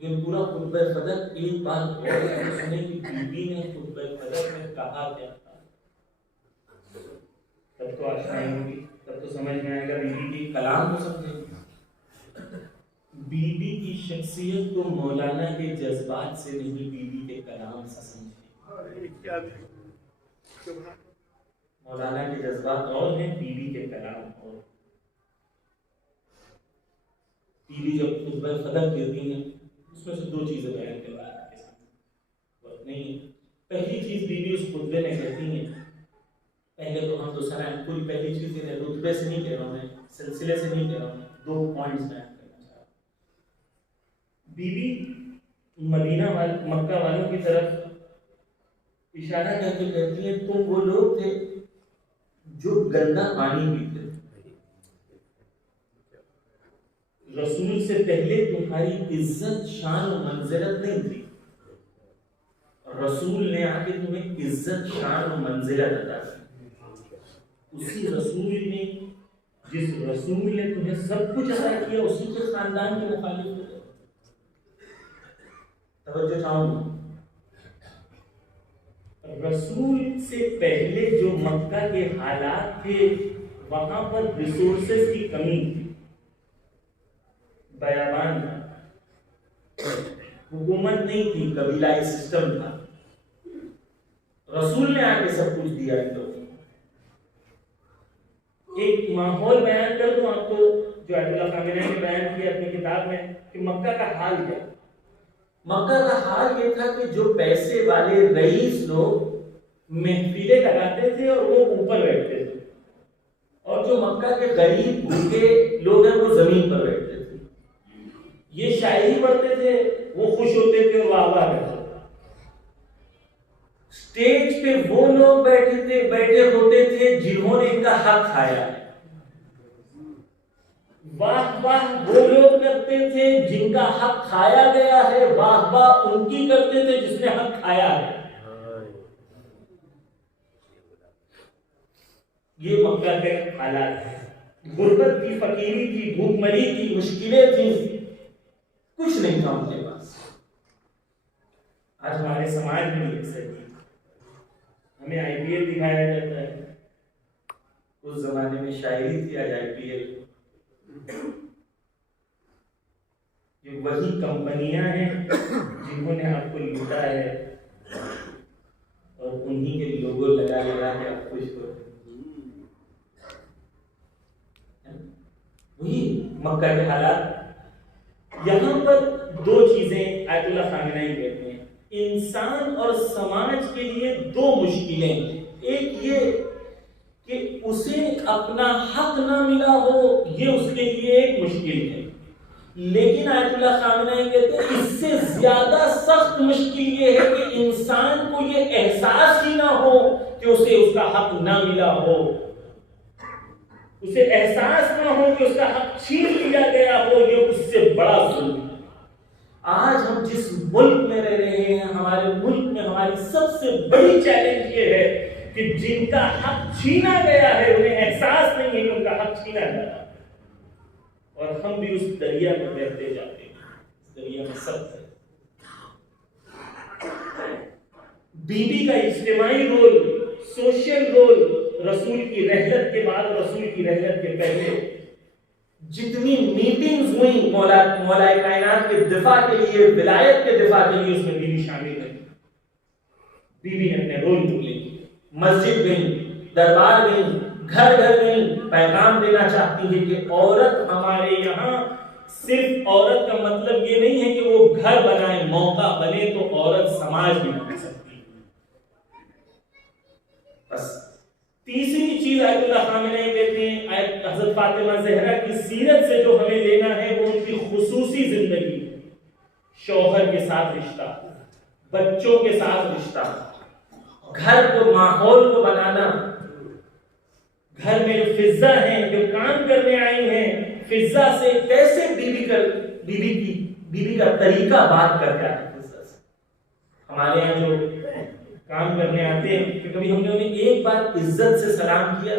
لیکن پورا خطبہ فلک ایک بار سنیں کہ بی بی نے خطبہ فلک میں کہا کیا تھا، تب تو آشنائی ہوگی، تب تو سمجھ میں آئے گا، بی بی کی کلام کو سمجھیں گے۔ بی بی کی شخصیت کو مولانا کے جذبات سے نہیں، بی بی کے کلام سے سمجھیں۔ مولانا کے جذبات اور ہیں، بی بی کے کلام اور۔ بی بی جب خطبہ فلک دیتی ہیں اس میں سے دو چیزیں بیان کرنا کے سامنے وقت نہیں ہے۔ پہلی چیز بی بی اس خطبے میں کہتی ہیں، پہلے تو ہم تو سنا ہے، پوری پہلی چیز یہ رتبے سے نہیں کہہ رہا ہوں میں، سلسلے سے نہیں کہہ رہا ہوں میں، دو پوائنٹس بیان کرنا چاہ رہا ہوں۔ بی بی مدینہ مکہ والوں کی طرف اشارہ کر کے کہتی ہے تم وہ لوگ تھے جو گندا پانی پیتے، رسول سے پہلے تمہاری عزت شان و منزلت نہیں تھی، رسول نے آ کے تمہیں عزت شان و منزلت عطا کی۔ اسی رسول نے، جس رسول نے تمہیں سب کچھ عطا کیا، اسی کے خاندان کے مخالف ہو گئے۔ توجہ چاہوں گا، رسول سے پہلے جو مکہ کے حالات تھے وہاں پر ریسورسز کی کمی تھی، بیابان تھا، حکومت نہیں تھی، قبیلائی سسٹم تھا، رسول نے آ کے سب کچھ دیا۔ ایک ماحول بیان کر دوں آپ کو جو آیت اللہ خامنہ نے بیان کیا اپنی کتاب میں کہ مکہ کا حال کیا۔ مکہ کا حال یہ تھا کہ جو پیسے والے رئیس لوگ محفلیں لگاتے تھے اور وہ اوپر بیٹھتے تھے، اور جو مکہ کے غریب بھوکے لوگ ہیں وہ زمین پر بیٹھتے تھے۔ یہ شاعری پڑھتے تھے، وہ خوش ہوتے تھے اور واہ واہ کرتے تھے۔ اسٹیج پہ وہ لوگ بیٹھے ہوتے تھے جنہوں نے ان کا حق کھایا، واہ واہ وہ لوگ کرتے تھے جن کا حق کھایا گیا ہے، واہ واہ ان کی کرتے تھے جس نے حق کھایا ہے۔ یہ مکہ کے حالات ہیں، غربت کی، فقیری کی، بھوک مری کی، مشکلیں تھیں، کچھ نہیں تھا ان کے پاس۔ آج ہمارے سماج میں یہ صحیح، ہمیں آئی پی ایل دکھایا جاتا ہے، اس زمانے میں شاعری تھی، آج آئی پی ایل۔ یہ وہی کمپنیاں ہیں جنہوں نے آپ کو لوٹا ہے اور انہی کے لوگو لگا کے آپ خوش ہو۔ وہی مکہ کے حالات۔ یہاں پر دو چیزیں آیت اللہ خامنہ ہی کہتے ہیں، انسان اور سماج کے لیے دو مشکلیں، ایک یہ کہ اسے اپنا حق نہ ملا ہو، یہ اس کے لیے ایک مشکل ہے، لیکن آیت اللہ خامنہ یہ کہتے ہیں اس سے زیادہ سخت مشکل یہ ہے کہ انسان کو یہ احساس ہی نہ ہو کہ کہ اسے اس کا حق نہ ملا ہو، اسے احساس نہ ہو کہ اس کا حق چھین لیا گیا ہو، یہ اس سے بڑا ظلم ہے۔ آج ہم جس ملک میں رہ رہے ہیں، ہمارے ملک میں ہماری سب سے بڑی چیلنج یہ ہے کہ جن کا حق چھینا گیا ہے انہیں احساس نہیں ہے کہ ان کا حق چھینا گیا، اور ہم بھی اس دریا میں بہتے جاتے ہیں۔ اس دریا میں سب ہے۔ بیوی کا اجتماعی رول، سوشل رول، رسول کی رحلت کے بعد، رسول کی رحلت کے پہلے جتنی میٹنگز ہوئی مولا کائنات کے دفاع کے لیے، ولایت کے دفاع کے لیے، اس میں بیوی شامل ہے۔ بیوی نے اپنے رول بولے، مسجد گئی، دربار گئی، گھر گھر گئی، پیغام دینا چاہتی ہے کہ عورت ہمارے یہاں صرف عورت کا مطلب یہ نہیں ہے کہ وہ گھر بنائے، موقع بنے تو عورت سماج بھی بن سکتی ہے۔ بس تیسری چیز آیت اللہ خامنہ ای کہتے ہیں، آیت حضرت فاطمہ زہرا کی سیرت سے جو ہمیں لینا ہے وہ ان کی خصوصی زندگی، شوہر کے ساتھ رشتہ، بچوں کے ساتھ رشتہ، گھر کو، ماحول کو بنانا، گھر میں جو فضا ہیں، جو کام کرنے آئی ہیں، فضا سے کیسے بیوی کا طریقہ بات کرتا ہے۔ ہمارے یہاں جو کام کرنے آتے ہیں کہ کبھی ہم نے انہیں ایک بار عزت سے سلام کیا،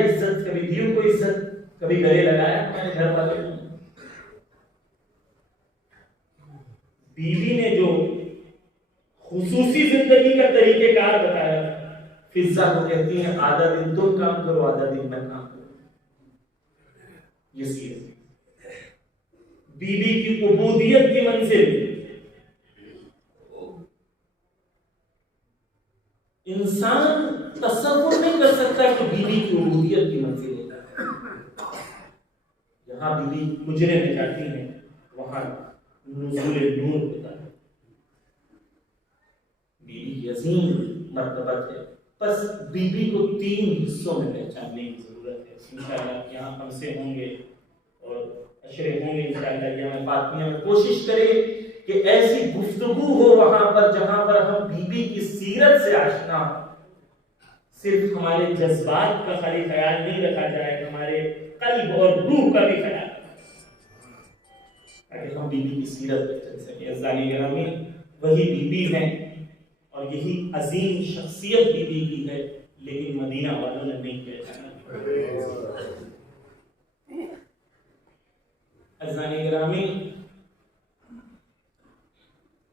عزت کبھی دی ان کو، عزت کبھی گلے لگایا ہمارے گھر والے نے؟ بیوی نے جو خصوصی زندگی کا طریقہ کار بتایا، فضا کو کہتی ہیں آدھا دن تم کام کرو، آدھا دن میں کام کرو، یہ سیرت۔ بیوی کی عبودیت کی منزل، انسان تصور نہیں کر سکتا کہ بیوی کی عبودیت کی منزل ہوتا ہے۔ جہاں بیوی حجرے میں جاتی ہیں وہاں نزول نور ہوتا ہے، بیوی کی عظیم مرتبت ہے۔ بس بیوی کو 3 حصوں میں پہچاننے کی ضرورت ہے۔ انشاءاللہ یہاں ہم سے ہوں گے اور اشرے ہوں گے انشاءاللہ یہاں فاطمیہ میں، کوشش کریں کہ ایسی گفتگو ہو وہاں پر جہاں پر ہم بیوی کی سیرت سے آشنا ہو، صرف ہمارے جذبات کا خالی خیال نہیں رکھا جائے، ہمارے قلب اور روح کا بھی خیال تاکہ ہم بیوی کی سیرت پہ چل سکیں۔ عزیزانی گرامی، وہی بیوی ہیں اور یہی عظیم شخصیت بیوی کی ہے، لیکن مدینہ والوں نے نہیں پہچانا۔ عزیزانی گرامی،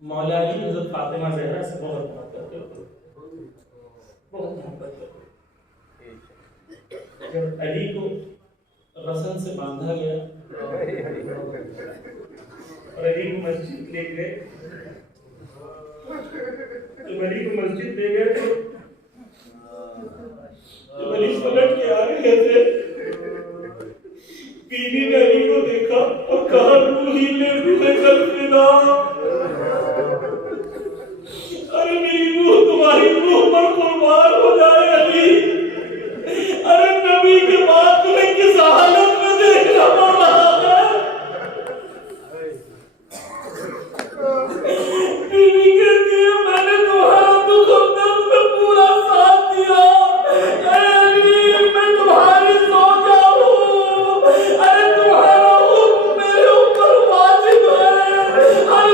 مولا علی حضرت فاطمہ زہرا سے بہت محبت کرتے، بہت محبت کرتے۔ جب علی کو رسن سے باندھا گیا اور علی کو مسجد لے گئے، جب علی کو مسجد لے گئے تو جب علی پلٹ کے آ رہے تھے، بیوی نے علی کو دیکھا اور کہا روحی نے روح کل فدا، ارے میری روح تمہاری روح پر قربان ہو جائے علی، ارے نبی کے بعد تمہیں کس حالت میں دیکھنا پڑ رہا ہے؟ بیوی کہتی ہے میں نے تمہارا دکھ و درد میں پورا ساتھ دیا، اے علی میں تمہاری زوجہ ہوں، ارے تمہارا حکم میرے اوپر واجب ہے، ہر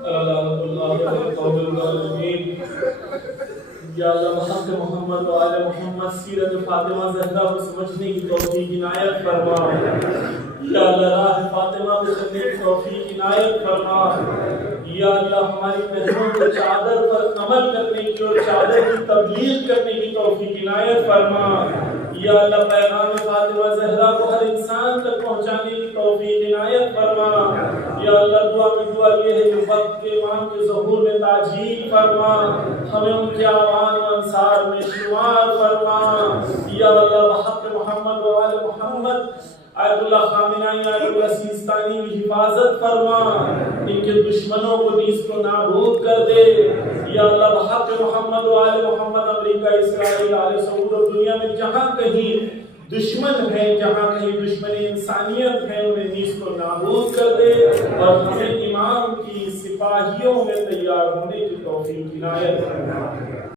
یا اللہ محمد محمد و آل محمد سیرت فاطمہ زہرا کو سمجھنے کی توفیق عنایت فرما یا اللہ راہ فاطمہ کو چلنے کی توفیق عنایت فرما یا اللہ ہماری بہنوں کو چادر پر عمل کرنے کی اور چادر کی تبلیغ کرنے کی توفیق عنایت فرما یا اللہ پیغام فاطمہ زہرا کو ہر انسان تک پہنچانے کی توفیق عنایت فرما یا اللہ دعا میں دعا یہ ہے کہ وقت کے امام کے ظہور میں تاجیل فرما ہمیں ان کے آوان و انصار میں شمار فرما یا اللہ بحق محمد و آل محمد آیت اللہ خامنائی آیت اللہ سیستانی کی حفاظت فرما ان کے دشمنوں کو نیز کو نابود کر دے یا اللہ بحق محمد و آل محمد امریکہ اسرائیل علیہ سعود اور دنیا میں جہاں کہیں دشمن ہیں جہاں کہیں دشمن انسانیت ہیں انہیں نیز کو نابود کر دے اور ہمیں امام کی سپاہیوں میں تیار ہونے کی توفیق عنایت فرما